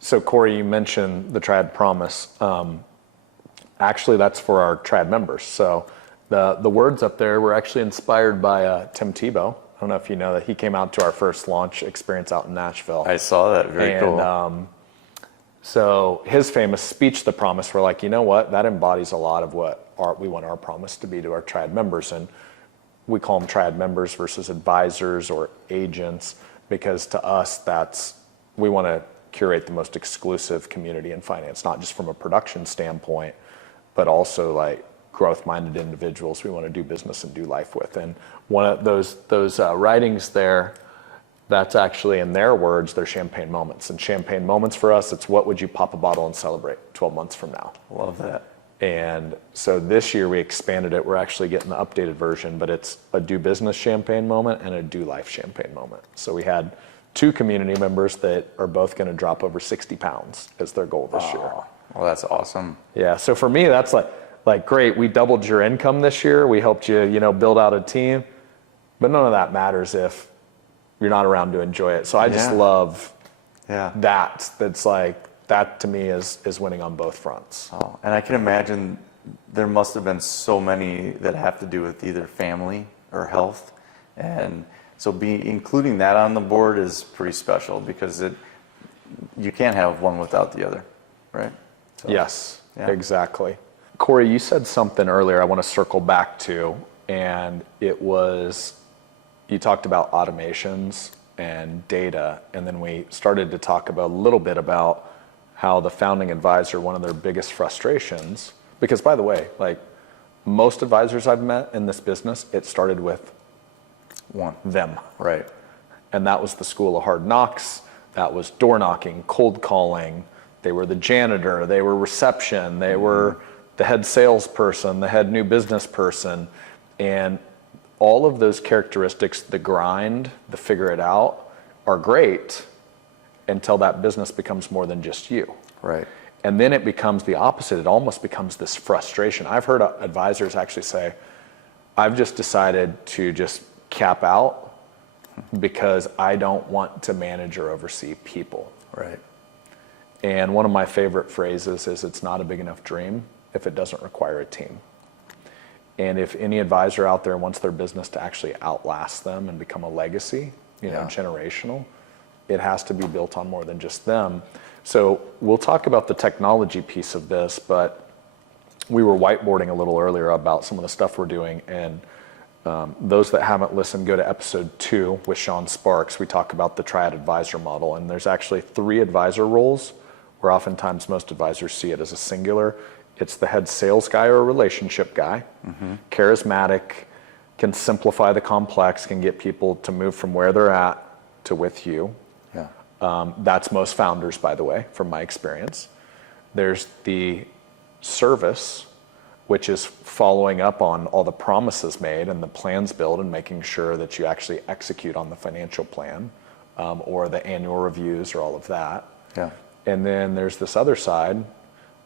So Corey, you mentioned the Triad Promise. Actually, that's for our Triad members. So the words up there were actually inspired by Tim Tebow. I don't know if you know that he came out to our first launch experience out in Nashville. I saw that. Very cool. So his famous speech, The Promise, we're like, you know what? That embodies a lot of what we want our promise to be to our Triad members. And we call them Triad members versus advisors or agents, because to us, we want to curate the most exclusive community in finance, not just from a production standpoint, but also like growth-minded individuals we want to do business and do life with. And one of those writings there, that's actually, in their words, they're champagne moments. And champagne moments for us, it's what would you pop a bottle and celebrate 12 months from now? Love that. And so this year we expanded it. We're actually getting the updated version, but it's a do business champagne moment and a do life champagne moment. So we had 2 community members that are both going to drop over 60 pounds as their goal this year. Well, that's awesome. Yeah. So for me, that's like great. We doubled your income this year. We helped you, build out a team, but none of that matters if you're not around to enjoy it. So I just love that. That's like, that to me is winning on both fronts. Oh, and I can imagine there must have been so many that have to do with either family or health. And so including that on the board is pretty special, because you can't have one without the other, right? So, yes, exactly. Corey, you said something earlier I want to circle back to, and it was, you talked about automations and data, and then we started to talk a little bit about how the founding advisor, one of their biggest frustrations, because by the way, like most advisors I've met in this business, it started with them. Right. And that was the school of hard knocks. That was door knocking, cold calling. They were the janitor, they were reception, they were the head salesperson, the head new business person. And all of those characteristics, the grind, the figure it out, are great until that business becomes more than just you. Right. And then it becomes the opposite. It almost becomes this frustration. I've heard advisors actually say, I've just decided to just cap out because I don't want to manage or oversee people. Right. And one of my favorite phrases is, it's not a big enough dream if it doesn't require a team. And if any advisor out there wants their business to actually outlast them and become a legacy, generational, it has to be built on more than just them. So we'll talk about the technology piece of this, but we were whiteboarding a little earlier about some of the stuff we're doing. And Those that haven't listened, go to episode 2 with Sean Sparks. We talk about the triad advisor model, and there's actually 3 advisor roles, where oftentimes most advisors see it as a singular. It's the head sales guy or relationship guy, charismatic, can simplify the complex, can get people to move from where they're at to with you. Yeah. That's most founders, by the way, from my experience. There's the service, which is following up on all the promises made and the plans built and making sure that you actually execute on the financial plan, or the annual reviews or all of that. Yeah. And then there's this other side,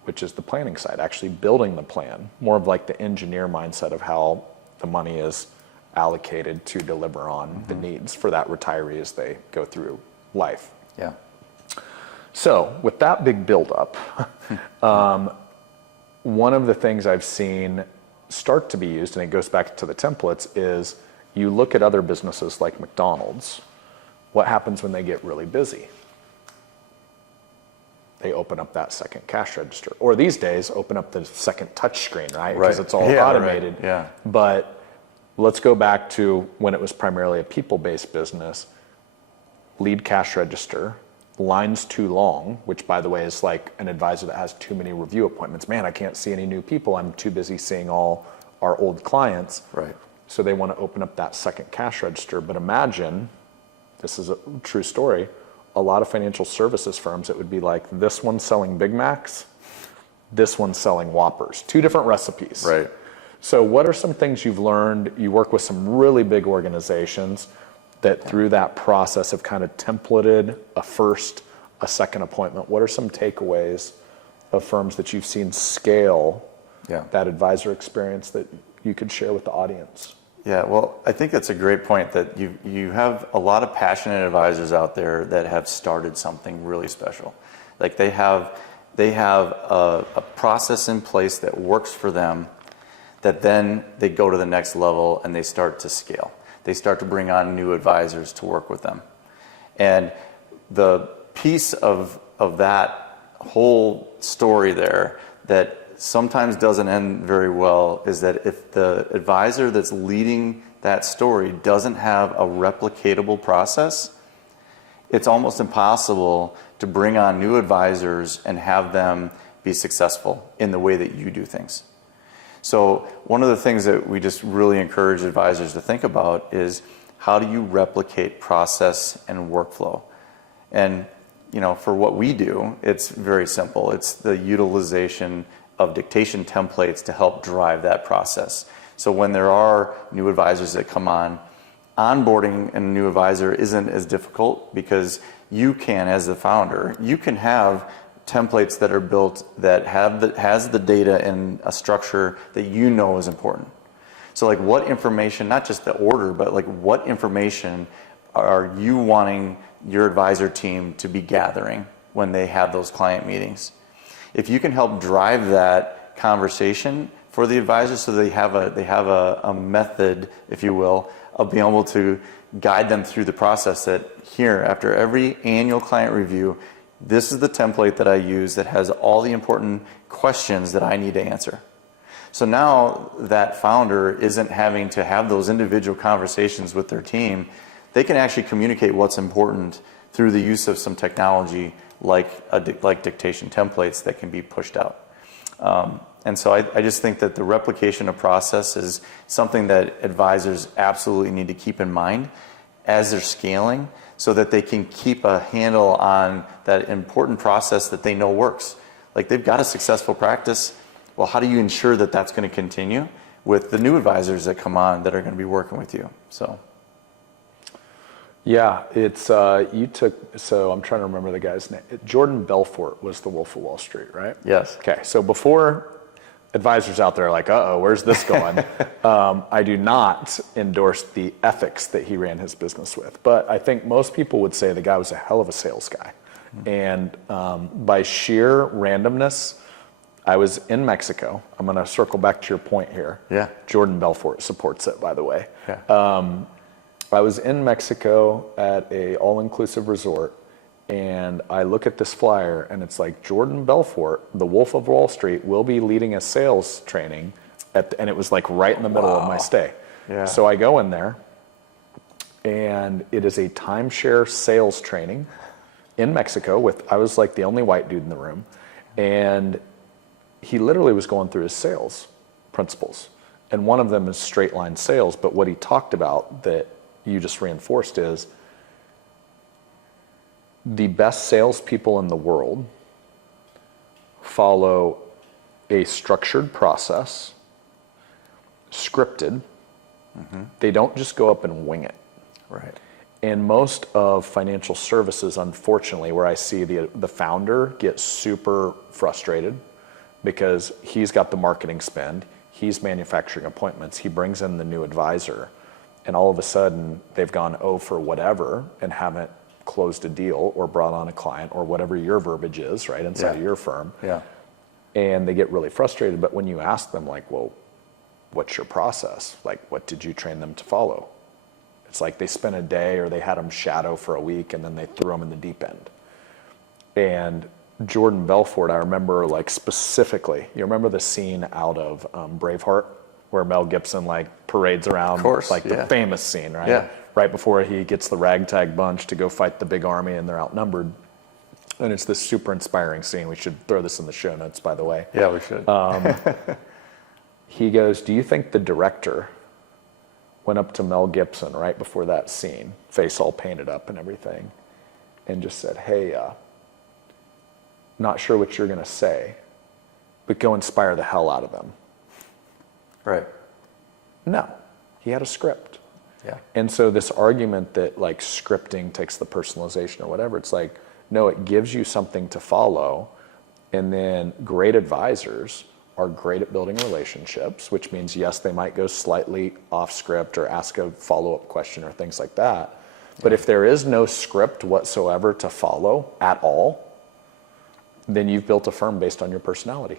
which is the planning side, actually building the plan, more of like the engineer mindset of how the money is allocated to deliver on the needs for that retiree as they go through life. Yeah. So with that big buildup, one of the things I've seen start to be used, and it goes back to the templates, is you look at other businesses like McDonald's. What happens when they get really busy? They open up that second cash register. Or these days, open up the second touch screen, right? Because it's all automated. Right. Yeah. But let's go back to when it was primarily a people-based business. Lead cash register, lines too long, which by the way is like an advisor that has too many review appointments. Man, I can't see any new people. I'm too busy seeing all our old clients. Right. So they want to open up that second cash register. But imagine, this is a true story, a lot of financial services firms, it would be like this one's selling Big Macs, this one's selling Whoppers. 2 different recipes. Right. So what are some things you've learned? You work with some really big organizations that through that process have kind of templated a first, a second appointment. What are some takeaways of firms that you've seen scale that advisor experience that you could share with the audience? Yeah, well, I think that's a great point, that you have a lot of passionate advisors out there that have started something really special. Like they have a process in place that works for them, that then they go to the next level and they start to scale. They start to bring on new advisors to work with them. And the piece of that whole story there that sometimes doesn't end very well is that if the advisor that's leading that story doesn't have a replicatable process, it's almost impossible to bring on new advisors and have them be successful in the way that you do things. So one of the things that we just really encourage advisors to think about is, how do you replicate process and workflow? And for what we do, it's very simple. It's the utilization of dictation templates to help drive that process. So when there are new advisors that come on, onboarding a new advisor isn't as difficult, because you can, as the founder, you can have templates that are built that has the data in a structure that is important. So like, what information, not just the order, but like what information are you wanting your advisor team to be gathering when they have those client meetings? If you can help drive that conversation for the advisors, so they have a method, if you will, of being able to guide them through the process, that here, after every annual client review, this is the template that I use that has all the important questions that I need to answer. So now that founder isn't having to have those individual conversations with their team. They can actually communicate what's important through the use of some technology like dictation templates that can be pushed out. And so I just think that the replication of process is something that advisors absolutely need to keep in mind as they're scaling, so that they can keep a handle on that important process that they know works. Like, they've got a successful practice. Well, how do you ensure that that's going to continue with the new advisors that come on that are going to be working with you? So. Yeah, it's so I'm trying to remember the guy's name. Jordan Belfort was the Wolf of Wall Street, right? Yes. Okay, so before advisors out there are like, uh-oh, where's this going? I do not endorse the ethics that he ran his business with, but I think most people would say the guy was a hell of a sales guy. And by sheer randomness, I was in Mexico. I'm going to circle back to your point here. Yeah. Jordan Belfort supports it, by the way. Yeah. I was in Mexico at a all-inclusive resort, and I look at this flyer, and it's like, Jordan Belfort, the Wolf of Wall Street, will be leading a sales training, and it was like right in the middle of my stay. Yeah. So I go in there, and it is a timeshare sales training in Mexico I was like the only white dude in the room. And he literally was going through his sales principles. And one of them is straight line sales. But what he talked about that you just reinforced is the best salespeople in the world follow a structured process, scripted. They don't just go up and wing it. Right. And most of financial services, unfortunately, where I see the founder get super frustrated because he's got the marketing spend, he's manufacturing appointments, he brings in the new advisor, and all of a sudden they've gone oh for whatever and haven't closed a deal or brought on a client or whatever your verbiage is, right, inside of your firm. Yeah. And they get really frustrated. But when you ask them, like, well, what's your process? Like, what did you train them to follow? It's like they spent a day or they had them shadow for a week and then they threw them in the deep end. And Jordan Belfort, I remember like specifically, you remember the scene out of Braveheart where Mel Gibson like parades around, Of course, like yeah. the famous scene, right? Yeah. Right before he gets the ragtag bunch to go fight the big army and they're outnumbered. And it's this super inspiring scene. We should throw this in the show notes, by the way. Yeah, we should. He goes, do you think the director went up to Mel Gibson right before that scene, face all painted up and everything, and just said, hey, not sure what you're going to say, but go inspire the hell out of them? Right. No, he had a script. Yeah. And so this argument that like scripting takes the personalization or whatever, it's like, no, it gives you something to follow. And then great advisors are great at building relationships, which means, yes, they might go slightly off script or ask a follow-up question or things like that. But if there is no script whatsoever to follow at all, then you've built a firm based on your personality.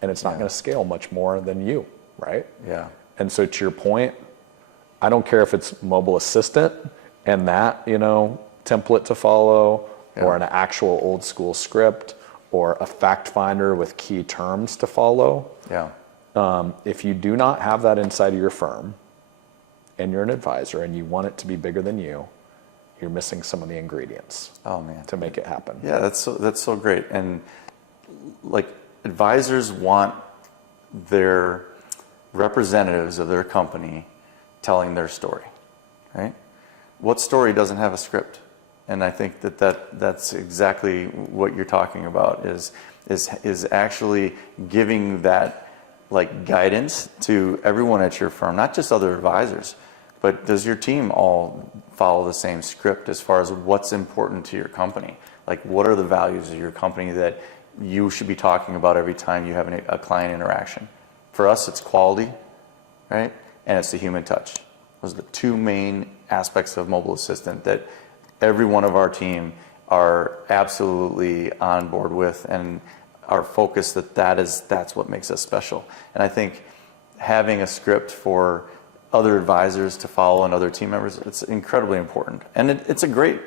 And it's not going to scale much more than you, right? Yeah. And so to your point, I don't care if it's mobile assistant and that, template to follow, or an actual old school script, or a fact finder with key terms to follow. Yeah. If you do not have that inside of your firm and you're an advisor and you want it to be bigger than you, you're missing some of the ingredients to make it happen. Yeah, that's so great. And like advisors want their representatives of their company telling their story, right? What story doesn't have a script? And I think that's exactly what you're talking about is actually giving that like guidance to everyone at your firm, not just other advisors, but does your team all follow the same script as far as what's important to your company? Like what are the values of your company that you should be talking about every time you have a client interaction? For us, it's quality, right? And it's the human touch. Those are the two main aspects of Mobile Assistant that every one of our team are absolutely on board with and are focused that's what makes us special. And I think having a script for other advisors to follow and other team members, it's incredibly important. And it's a great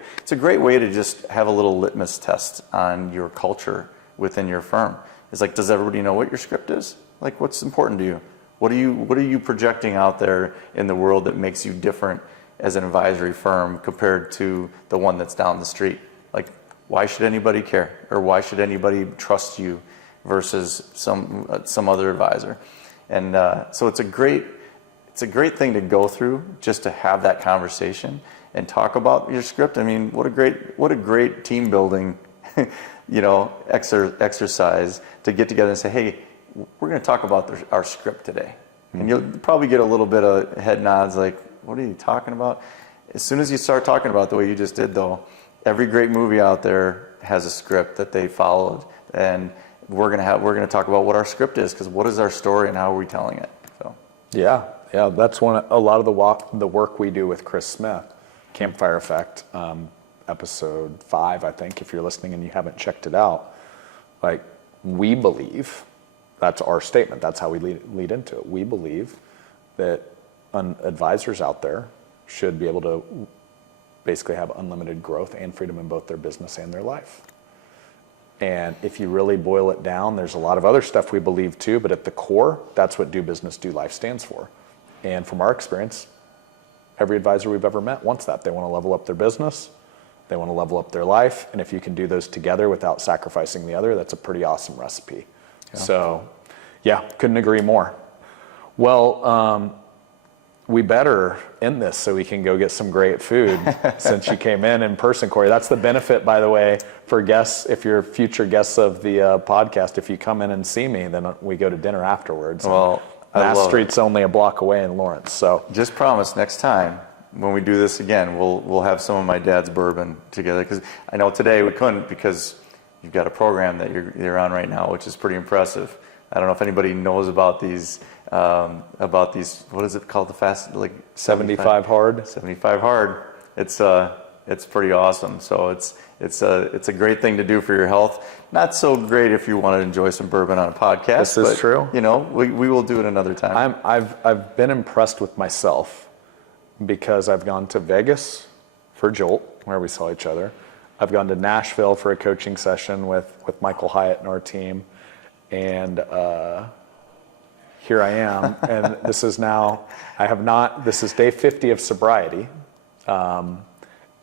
way to just have a little litmus test on your culture within your firm. It's like, does everybody know what your script is? Like, what's important to you? What are you projecting out there in the world that makes you different as an advisory firm compared to the one that's down the street? Like, why should anybody care, or why should anybody trust you versus some other advisor? And so it's a great thing to go through, just to have that conversation and talk about your script. I mean, what a great team building, exercise to get together and say, hey, we're going to talk about our script today. And you'll probably get a little bit of head nods like, what are you talking about? As soon as you start talking about the way you just did, though, every great movie out there has a script that they followed, and we're gonna talk about what our script is, because what is our story and how are we telling it? So Yeah, that's a lot of the work we do with Chris Smith, Campfire Effect, episode 5, I think, if you're listening and you haven't checked it out. Like, we believe, that's our statement, that's how we lead into it. We believe that advisors out there should be able to basically have unlimited growth and freedom in both their business and their life. And if you really boil it down, there's a lot of other stuff we believe too, but at the core, that's what Do Business, Do Life stands for. And from our experience, every advisor we've ever met wants that. They want to level up their business. They want to level up their life. And if you can do those together without sacrificing the other, that's a pretty awesome recipe. Yeah. So, yeah, couldn't agree more. Well, we better end this so we can go get some great food since you came in person, Corey. That's the benefit, by the way, for guests. If you're future guests of the podcast, if you come in and see me, then we go to dinner afterwards. Well, Mass Street's only a block away in Lawrence. So just promise next time when we do this again, we'll have some of my dad's bourbon together. Because I know today we couldn't because you've got a program that you're on right now, which is pretty impressive. I don't know if anybody knows about these. What is it called? The fast, like 75 hard. 75 hard. It's pretty awesome. So it's a great thing to do for your health. Not so great if you want to enjoy some bourbon on a podcast. This is true. You know, we will do it another time. I've been impressed with myself because I've gone to Vegas for Jolt, where we saw each other. I've gone to Nashville for a coaching session with Michael Hyatt and our team, and here I am, and this is day 50 of sobriety. And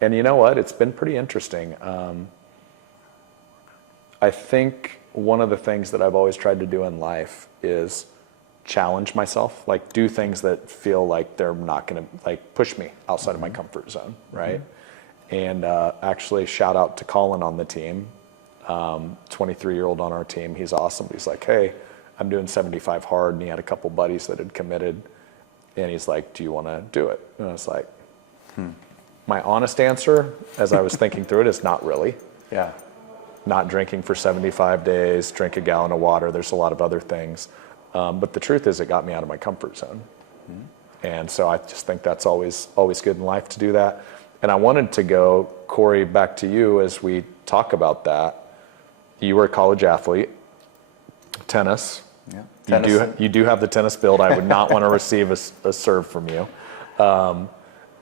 you know what? It's been pretty interesting. I think one of the things that I've always tried to do in life is challenge myself, like do things that feel like they're not going to like push me outside of my comfort zone, right? And actually shout out to Colin on the team, 23-year-old on our team. He's awesome. He's like, hey, I'm doing 75 hard, and he had a couple buddies that had committed, and he's like, do you want to do it? And I was like, My honest answer, as I was thinking through it, is not really. Yeah. Not drinking for 75 days, drink a gallon of water. There's a lot of other things. But the truth is it got me out of my comfort zone. And so I just think that's always good in life to do that. And I wanted to go, Corey, back to you as we talk about that. You were a college athlete, tennis. Yeah. You do have the tennis build. I would not want to receive a serve from you.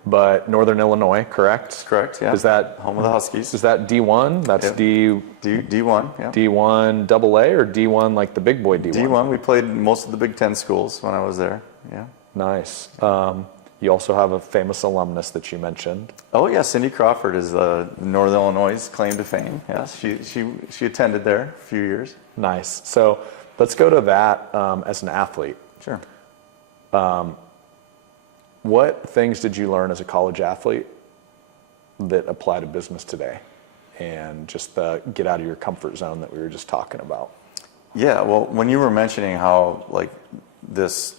But Northern Illinois, correct? That's correct, yeah. Is that home of the Huskies? Is that D1? That's Yep. D1, yeah. D1 AA or D1 like the big boy D1? D1, we played most of the Big Ten schools when I was there, yeah. Nice. You also have a famous alumnus that you mentioned. Oh yeah, Cindy Crawford is Northern Illinois' claim to fame. Yes, she attended there a few years. Nice. So let's go to that as an athlete. Sure. What things did you learn as a college athlete that apply to business today? And just get out of your comfort zone that we were just talking about. Yeah, well, when you were mentioning how like this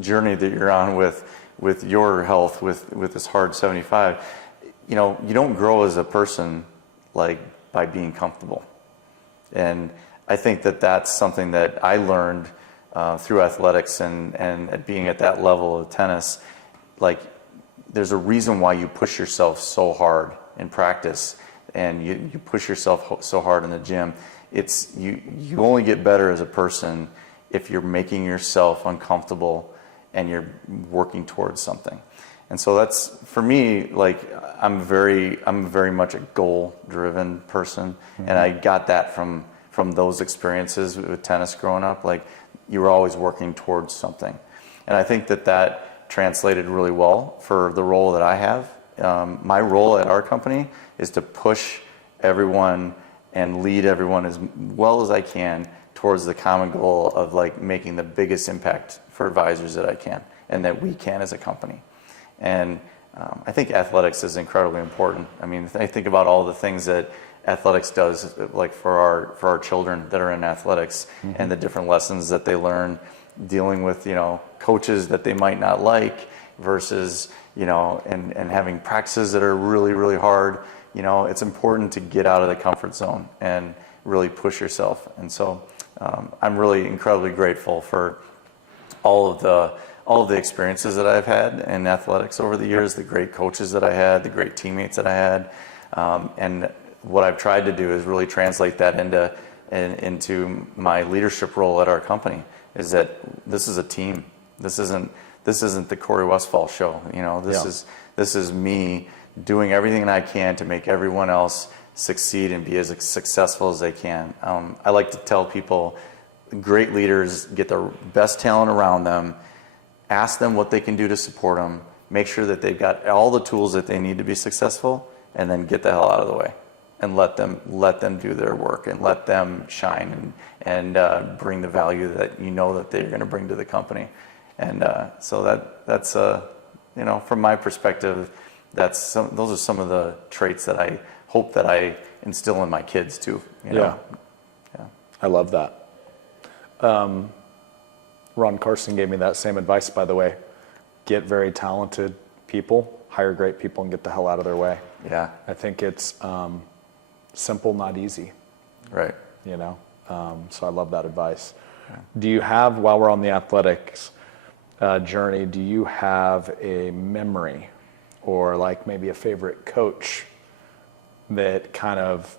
journey that you're on with your health, with this hard 75, you don't grow as a person like by being comfortable. And I think that that's something that I learned through athletics and being at that level of tennis. Like, there's a reason why you push yourself so hard in practice and you push yourself so hard in the gym. It's you only get better as a person if you're making yourself uncomfortable and you're working towards something. And so that's, for me, like, I'm very much a goal-driven person, and I got that from those experiences with tennis growing up. Like, you were always working towards something. And I think that translated really well for the role that I have. My role at our company is to push everyone and lead everyone as well as I can towards the common goal of like making the biggest impact for advisors that I can and that we can as a company. And I think athletics is incredibly important. I mean, I think about all the things that athletics does, like for our children that are in athletics, and the different lessons that they learn dealing with, coaches that they might not like versus, and having practices that are really, really hard. It's important to get out of the comfort zone and really push yourself. And so I'm really incredibly grateful for all of the experiences that I've had in athletics over the years, the great coaches that I had, the great teammates that I had, and what I've tried to do is really translate that into my leadership role at our company. Is that this is a team. This isn't the Corey Westfall show. This is me doing everything I can to make everyone else succeed and be as successful as they can. I like to tell people, great leaders get the best talent around them, ask them what they can do to support them, make sure that they've got all the tools that they need to be successful, and then get the hell out of the way and let them do their work and let them shine and bring the value that you know that they're going to bring to the company. And so that's from my perspective, those are some of the traits that I hope that I instill in my kids too. Yeah. I love that. Ron Carson gave me that same advice, by the way. Get very talented people, hire great people, and get the hell out of their way. Yeah. I think it's simple, not easy. Right. So I love that advice. Yeah. Do you have, while we're on the athletics journey, do you have a memory or like maybe a favorite coach that kind of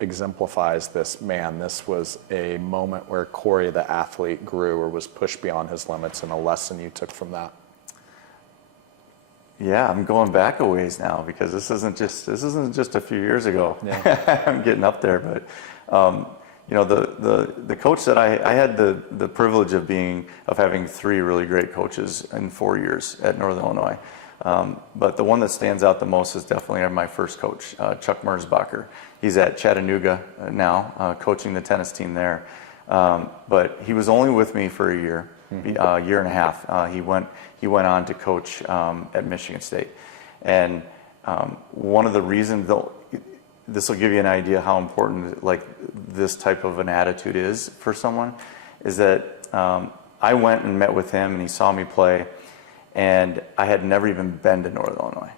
exemplifies this? Man, this was a moment where Corey the athlete grew or was pushed beyond his limits, and a lesson you took from that. Yeah, I'm going back a ways now because this isn't just a few years ago. Yeah. I'm getting up there, but the coach that I had the privilege of having 3 really great coaches in 4 years at Northern Illinois. But the one that stands out the most is definitely my first coach, Chuck Merzbacher. He's at Chattanooga now, coaching the tennis team there. But he was only with me for a year, year and a half. He went on to coach at Michigan State. And one of the reasons, this will give you an idea how important like this type of an attitude is for someone, is that I went and met with him and he saw me play, and I had never even been to Northern Illinois.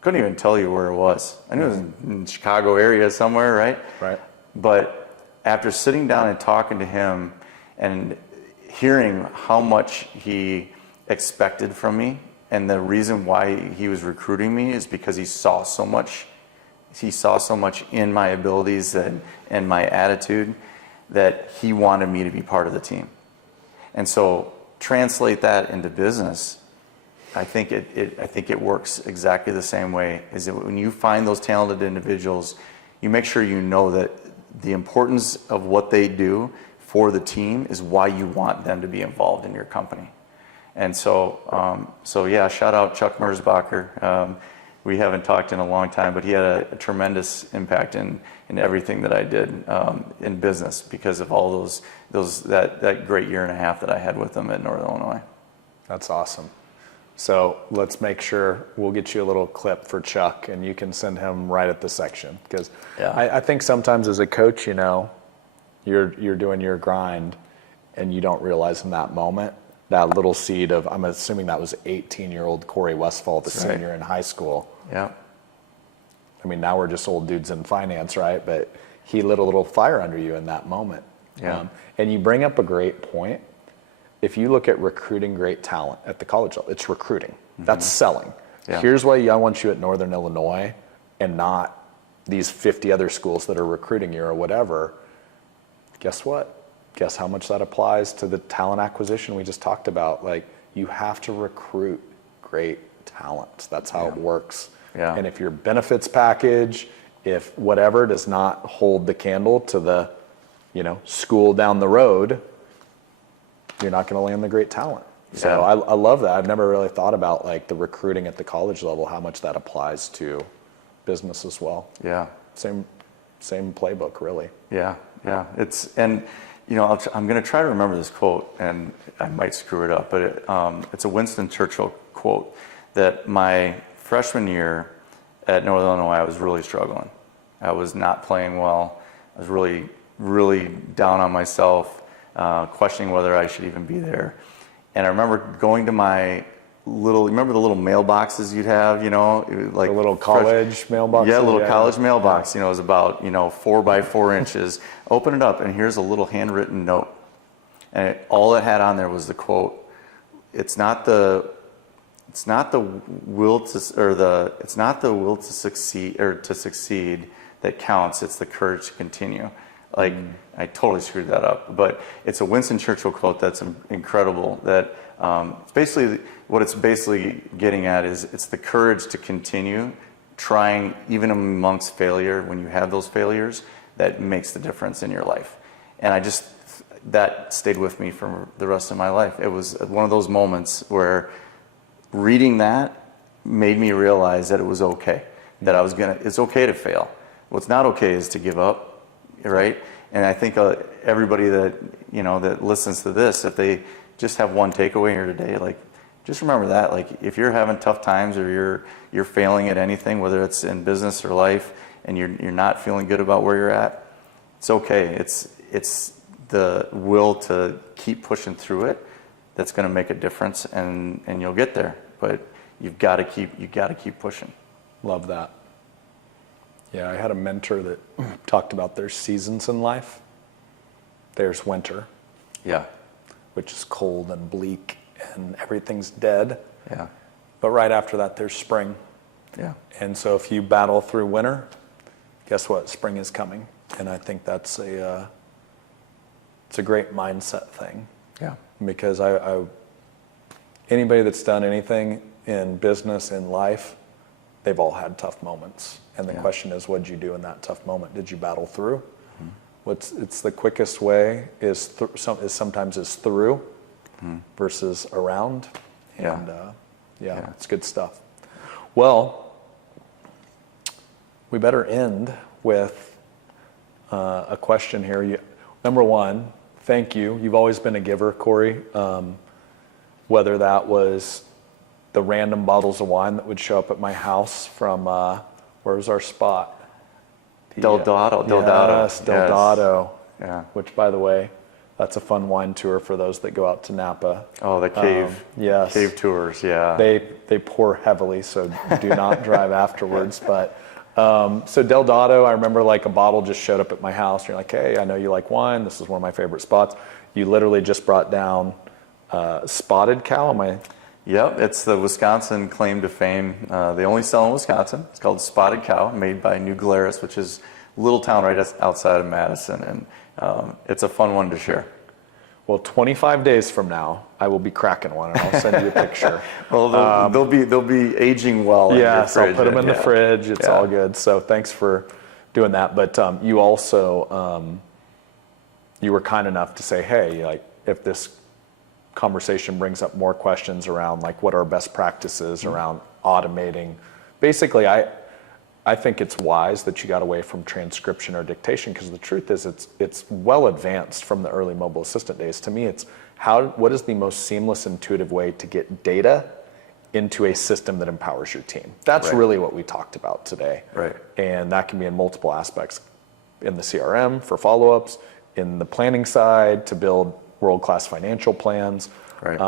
Couldn't even tell you where it was. I knew it was in the Chicago area somewhere, right? Right. But after sitting down and talking to him and hearing how much he expected from me, and the reason why he was recruiting me is because he saw so much in my abilities and my attitude that he wanted me to be part of the team. And so translate that into business. I think it works exactly the same way. Is that when you find those talented individuals, you make sure you know that the importance of what they do for the team is why you want them to be involved in your company. And so yeah, shout out Chuck Merzbacher. We haven't talked in a long time, but he had a tremendous impact in everything that I did in business because of all that great year and a half that I had with him at Northern Illinois. That's awesome. So let's make sure we'll get you a little clip for Chuck, and you can send him right at the section, because I think sometimes as a coach, you're doing your grind, and you don't realize in that moment that little seed of, I'm assuming that was 18-year-old Corey Westfall, the senior in high school. Yeah. I mean, now we're just old dudes in finance, right? But he lit a little fire under you in that moment. Yeah. And you bring up a great point. If you look at recruiting great talent at the college level, it's recruiting. Mm-hmm. That's selling. Yeah. Here's why I want you at Northern Illinois and not these 50 other schools that are recruiting you or whatever. Guess what? Guess how much that applies to the talent acquisition we just talked about. Like, you have to recruit great talent. That's how it works. Yeah. And if your benefits package, if whatever does not hold the candle to the, school down the road, you're not going to land the great talent. So I love that. I've never really thought about like the recruiting at the college level, how much that applies to business as well. Yeah. Same playbook, really. Yeah. Yeah. I'm going to try to remember this quote, and I might screw it up, but it's a Winston Churchill quote that my freshman year at Northern Illinois, I was really struggling. I was not playing well. I was really, really down on myself. Questioning whether I should even be there. And I remember going to my remember the little mailboxes you'd have, like the little college mailbox? Yeah, college mailbox, it was about, 4 by 4 inches. Open it up, and here's a little handwritten note. And all it had on there was the quote, it's not the will to succeed that counts, it's the courage to continue. I totally screwed that up, but it's a Winston Churchill quote that's incredible. That it's basically what it's basically getting at is it's the courage to continue trying even amongst failure. When you have those failures, that makes the difference in your life. And that stayed with me for the rest of my life. It was one of those moments where reading that made me realize that it was okay, that it's okay to fail. What's not okay is to give up, right? And I think everybody that, that listens to this, if they just have one takeaway here today, like, just remember that, like, if you're having tough times or you're failing at anything, whether it's in business or life, and you're not feeling good about where you're at, it's okay. It's the will to keep pushing through it that's going to make a difference, and you'll get there. But you've got to keep pushing. Love that. Yeah, I had a mentor that talked about there's seasons in life. There's winter. Yeah. Which is cold and bleak and everything's dead. Yeah. But right after that, there's spring. Yeah. And so if you battle through winter, guess what? Spring is coming. And I think that's it's a great mindset thing. Yeah. Because anybody that's done anything in business, in life, they've all had tough moments. And the question is, what did you do in that tough moment? Did you battle through? Mm-hmm. It's the quickest way is sometimes through versus around. And it's good stuff. Well, we better end with a question here. Number one, thank you. You've always been a giver, Corey. Whether that was the random bottles of wine that would show up at my house from, where's our spot? Deldado. Yes, Deldado. Yes. Yeah. Which, by the way, that's a fun wine tour for those that go out to Napa. Oh, the cave. Yes. Cave tours, yeah. They pour heavily, so do not drive afterwards. But so Deldado, I remember like a bottle just showed up at my house. You're like, hey, I know you like wine. This is one of my favorite spots. You literally just brought down Spotted Cow. Am I? Yep, it's the Wisconsin claim to fame. They only sell in Wisconsin. It's called Spotted Cow, made by New Glarus, which is a little town right outside of Madison, and it's a fun one to share. Well, 25 days from now, I will be cracking one, and I'll send you a picture. Well, they'll be aging well. Yes, I'll put them in the fridge. It's all good. So thanks for doing that. But you also you were kind enough to say, hey, like if this conversation brings up more questions around like what are best practices around automating. Basically, I think it's wise that you got away from transcription or dictation, because the truth is it's well advanced from the early mobile assistant days. To me, it's what is the most seamless, intuitive way to get data into a system that empowers your team. That's really what we talked about today. Right. And that can be in multiple aspects, in the CRM for follow-ups, in the planning side to build world-class financial plans. Right.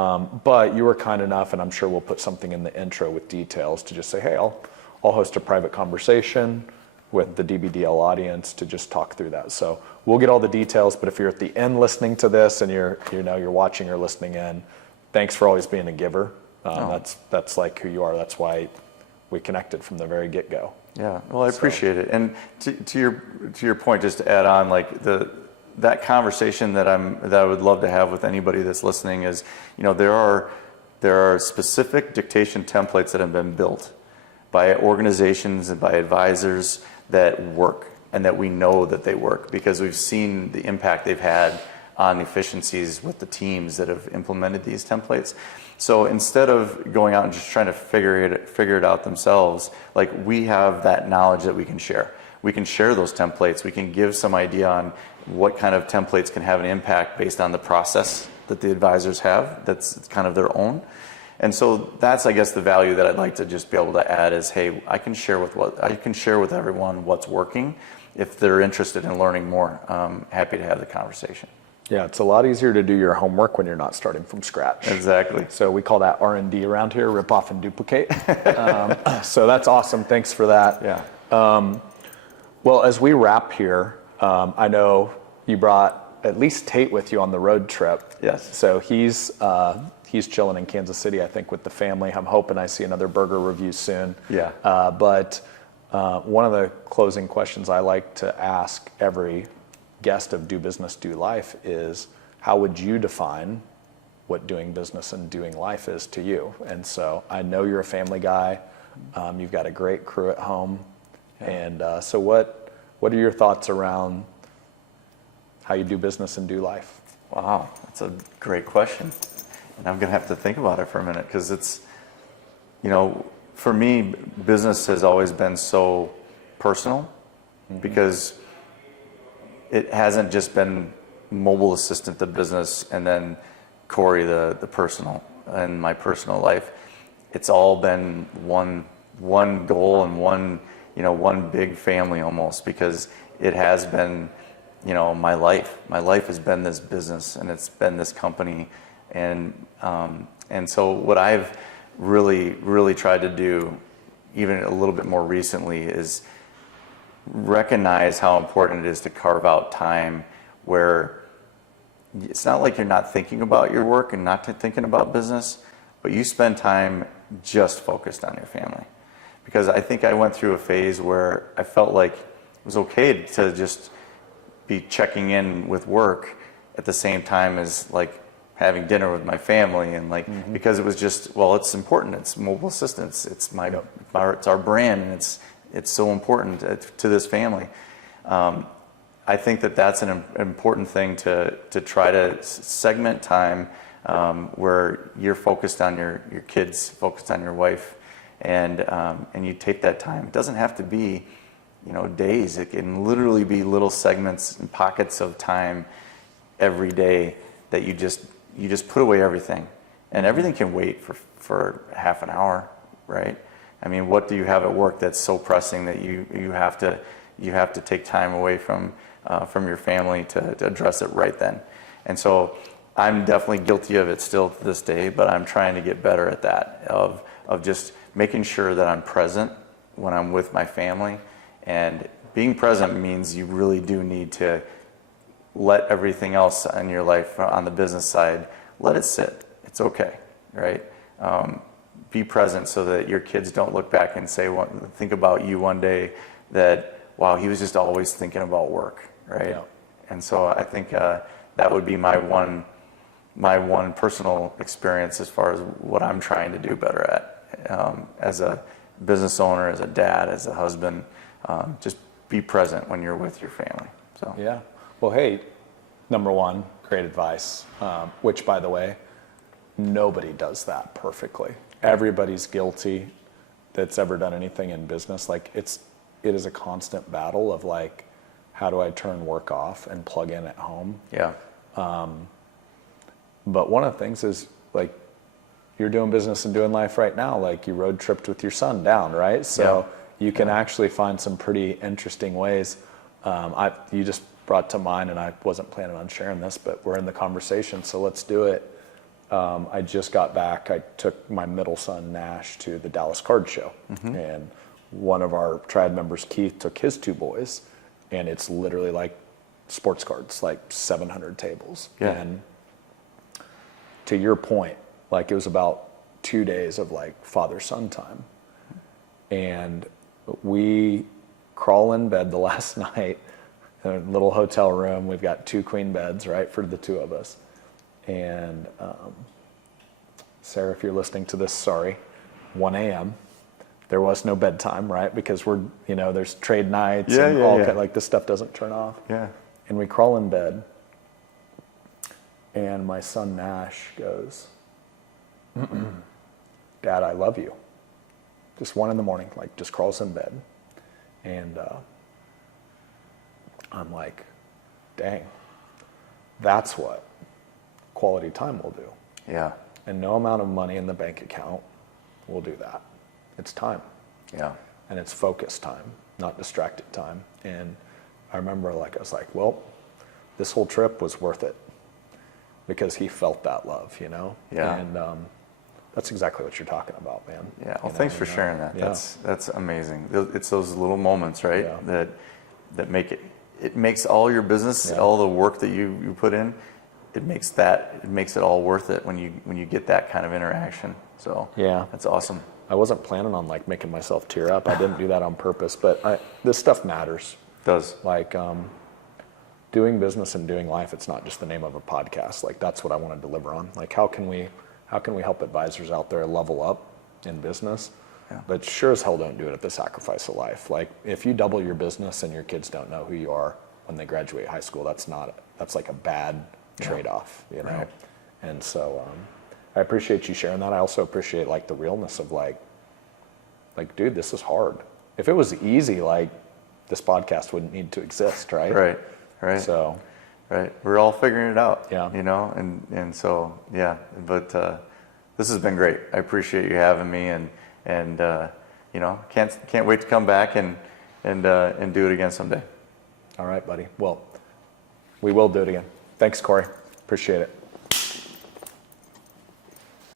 But you were kind enough, and I'm sure we'll put something in the intro with details to just say, hey, I'll host a private conversation with the DBDL audience to just talk through that. So we'll get all the details, but if you're at the end listening to this and you're watching or listening in, thanks for always being a giver. That's like who you are. That's why we connected from the very get-go. Yeah, well, I appreciate it. And to your point, just to add on, like that conversation that I would love to have with anybody that's listening is, there are specific dictation templates that have been built by organizations and by advisors that work, and that we know that they work because we've seen the impact they've had on efficiencies with the teams that have implemented these templates. So instead of going out and just trying to figure it out themselves, like we have that knowledge that we can share. We can share those templates. We can give some idea on what kind of templates can have an impact based on the process that the advisors have. That's kind of their own. And so that's, I guess, the value that I'd like to just be able to add is, hey, I can share with everyone what's working. If they're interested in learning more, happy to have the conversation. Yeah, it's a lot easier to do your homework when you're not starting from scratch. Exactly. So we call that R&D around here, rip off and duplicate. So that's awesome. Thanks for that. Yeah. Well, as we wrap here, I know you brought at least Tate with you on the road trip. Yes. So he's chilling in Kansas City, I think, with the family. I'm hoping I see another burger review soon. Yeah. But one of the closing questions I like to ask every guest of Do Business, Do Life is, how would you define what doing business and doing life is to you? And so I know you're a family guy. You've got a great crew at home. Yeah. And so what are your thoughts around how you do business and do life? Wow, that's a great question. And I'm going to have to think about it for a minute because it's, for me, business has always been so personal because it hasn't just been mobile assistant, the business, and then Corey, the personal, and my personal life. It's all been one goal and one big family almost, because it has been, my life. My life has been this business, and it's been this company, and so what I've really tried to do, even a little bit more recently, is recognize how important it is to carve out time where it's not like you're not thinking about your work and not thinking about business, but you spend time just focused on your family. Because I think I went through a phase where I felt like it was okay to just be checking in with work at the same time as like having dinner with my family, and like because it was just, well, it's important. It's mobile assistance. It's it's our brand, and it's so important to this family. I think that that's an important thing to try to segment time where you're focused on your kids, focused on your wife, and you take that time. It doesn't have to be, days. It can literally be little segments and pockets of time every day that you just put away everything, and everything can wait for half an hour, right? I mean, what do you have at work that's so pressing that you have to take time away from your family to address it right then? And so I'm definitely guilty of it still to this day, but I'm trying to get better at that, of just making sure that I'm present when I'm with my family. And being present means you really do need to let everything else in your life on the business side, let it sit. It's okay, right? Be present so that your kids don't look back and think about you one day that, wow, he was just always thinking about work, right? Yeah. And so I think that would be my one personal experience as far as what I'm trying to do better at, as a business owner, as a dad, as a husband. Just be present when you're with your family. So Yeah. Well, hey, number one, great advice, which, by the way, nobody does that perfectly. Everybody's guilty that's ever done anything in business. Like, it is a constant battle of like, how do I turn work off and plug in at home? yeah, But one of the things is, like, you're doing business and doing life right now. Like, you road tripped with your son down, right? So you can actually find some pretty interesting ways. You just brought to mind, and I wasn't planning on sharing this, but we're in the conversation, so let's do it. I just got back. I took my middle son, Nash, to the Dallas Card Show. And one of our triad members, Keith, took his two boys, and it's literally like sports cards, like 700 tables. Yeah. And to your point, like, it was about 2 days of like father-son time. And we crawl in bed the last night in a little hotel room. We've got 2 queen beds, right, for the 2 of us. And Sarah, if you're listening to this, sorry, 1 a.m. There was no bedtime, right? Because we're, there's trade nights and like this stuff doesn't turn off. yeah, And we crawl in bed, and my son Nash goes, "Dad, I love you." Just 1 a.m, like, just crawls in bed. And I'm like, dang, that's what quality time will do. yeah, And no amount of money in the bank account will do that. It's time. yeah, And it's focused time, not distracted time. And I remember, I was like, well, this whole trip was worth it because he felt that love, Yeah. And that's exactly what you're talking about, man. yeah. Well, thanks for sharing that. Yeah. That's amazing. It's those little moments, right? Yeah. That make it makes all your business, Yeah. all the work that you put in, it makes it all worth it when you get that kind of interaction. So Yeah. that's awesome. I wasn't planning on like making myself tear up. I didn't do that on purpose, but this stuff matters. It does. Like, doing business and doing life, it's not just the name of a podcast. Like, that's what I want to deliver on. Like, how can we help advisors out there level up in business? Yeah. But sure as hell don't do it at the sacrifice of life. Like, if you double your business and your kids don't know who you are when they graduate high school, that's not That's like a bad trade-off, you know? Right. And so I appreciate you sharing that. I also appreciate like the realness of like, dude, this is hard. If it was easy, like this podcast wouldn't need to exist, right? Right. So, right. We're all figuring it out. Yeah. You know, and so yeah. But this has been great. I appreciate you having me, and you know, can't wait to come back and do it again someday. all right, buddy. Well, we will do it again. Thanks, Corey. Appreciate it.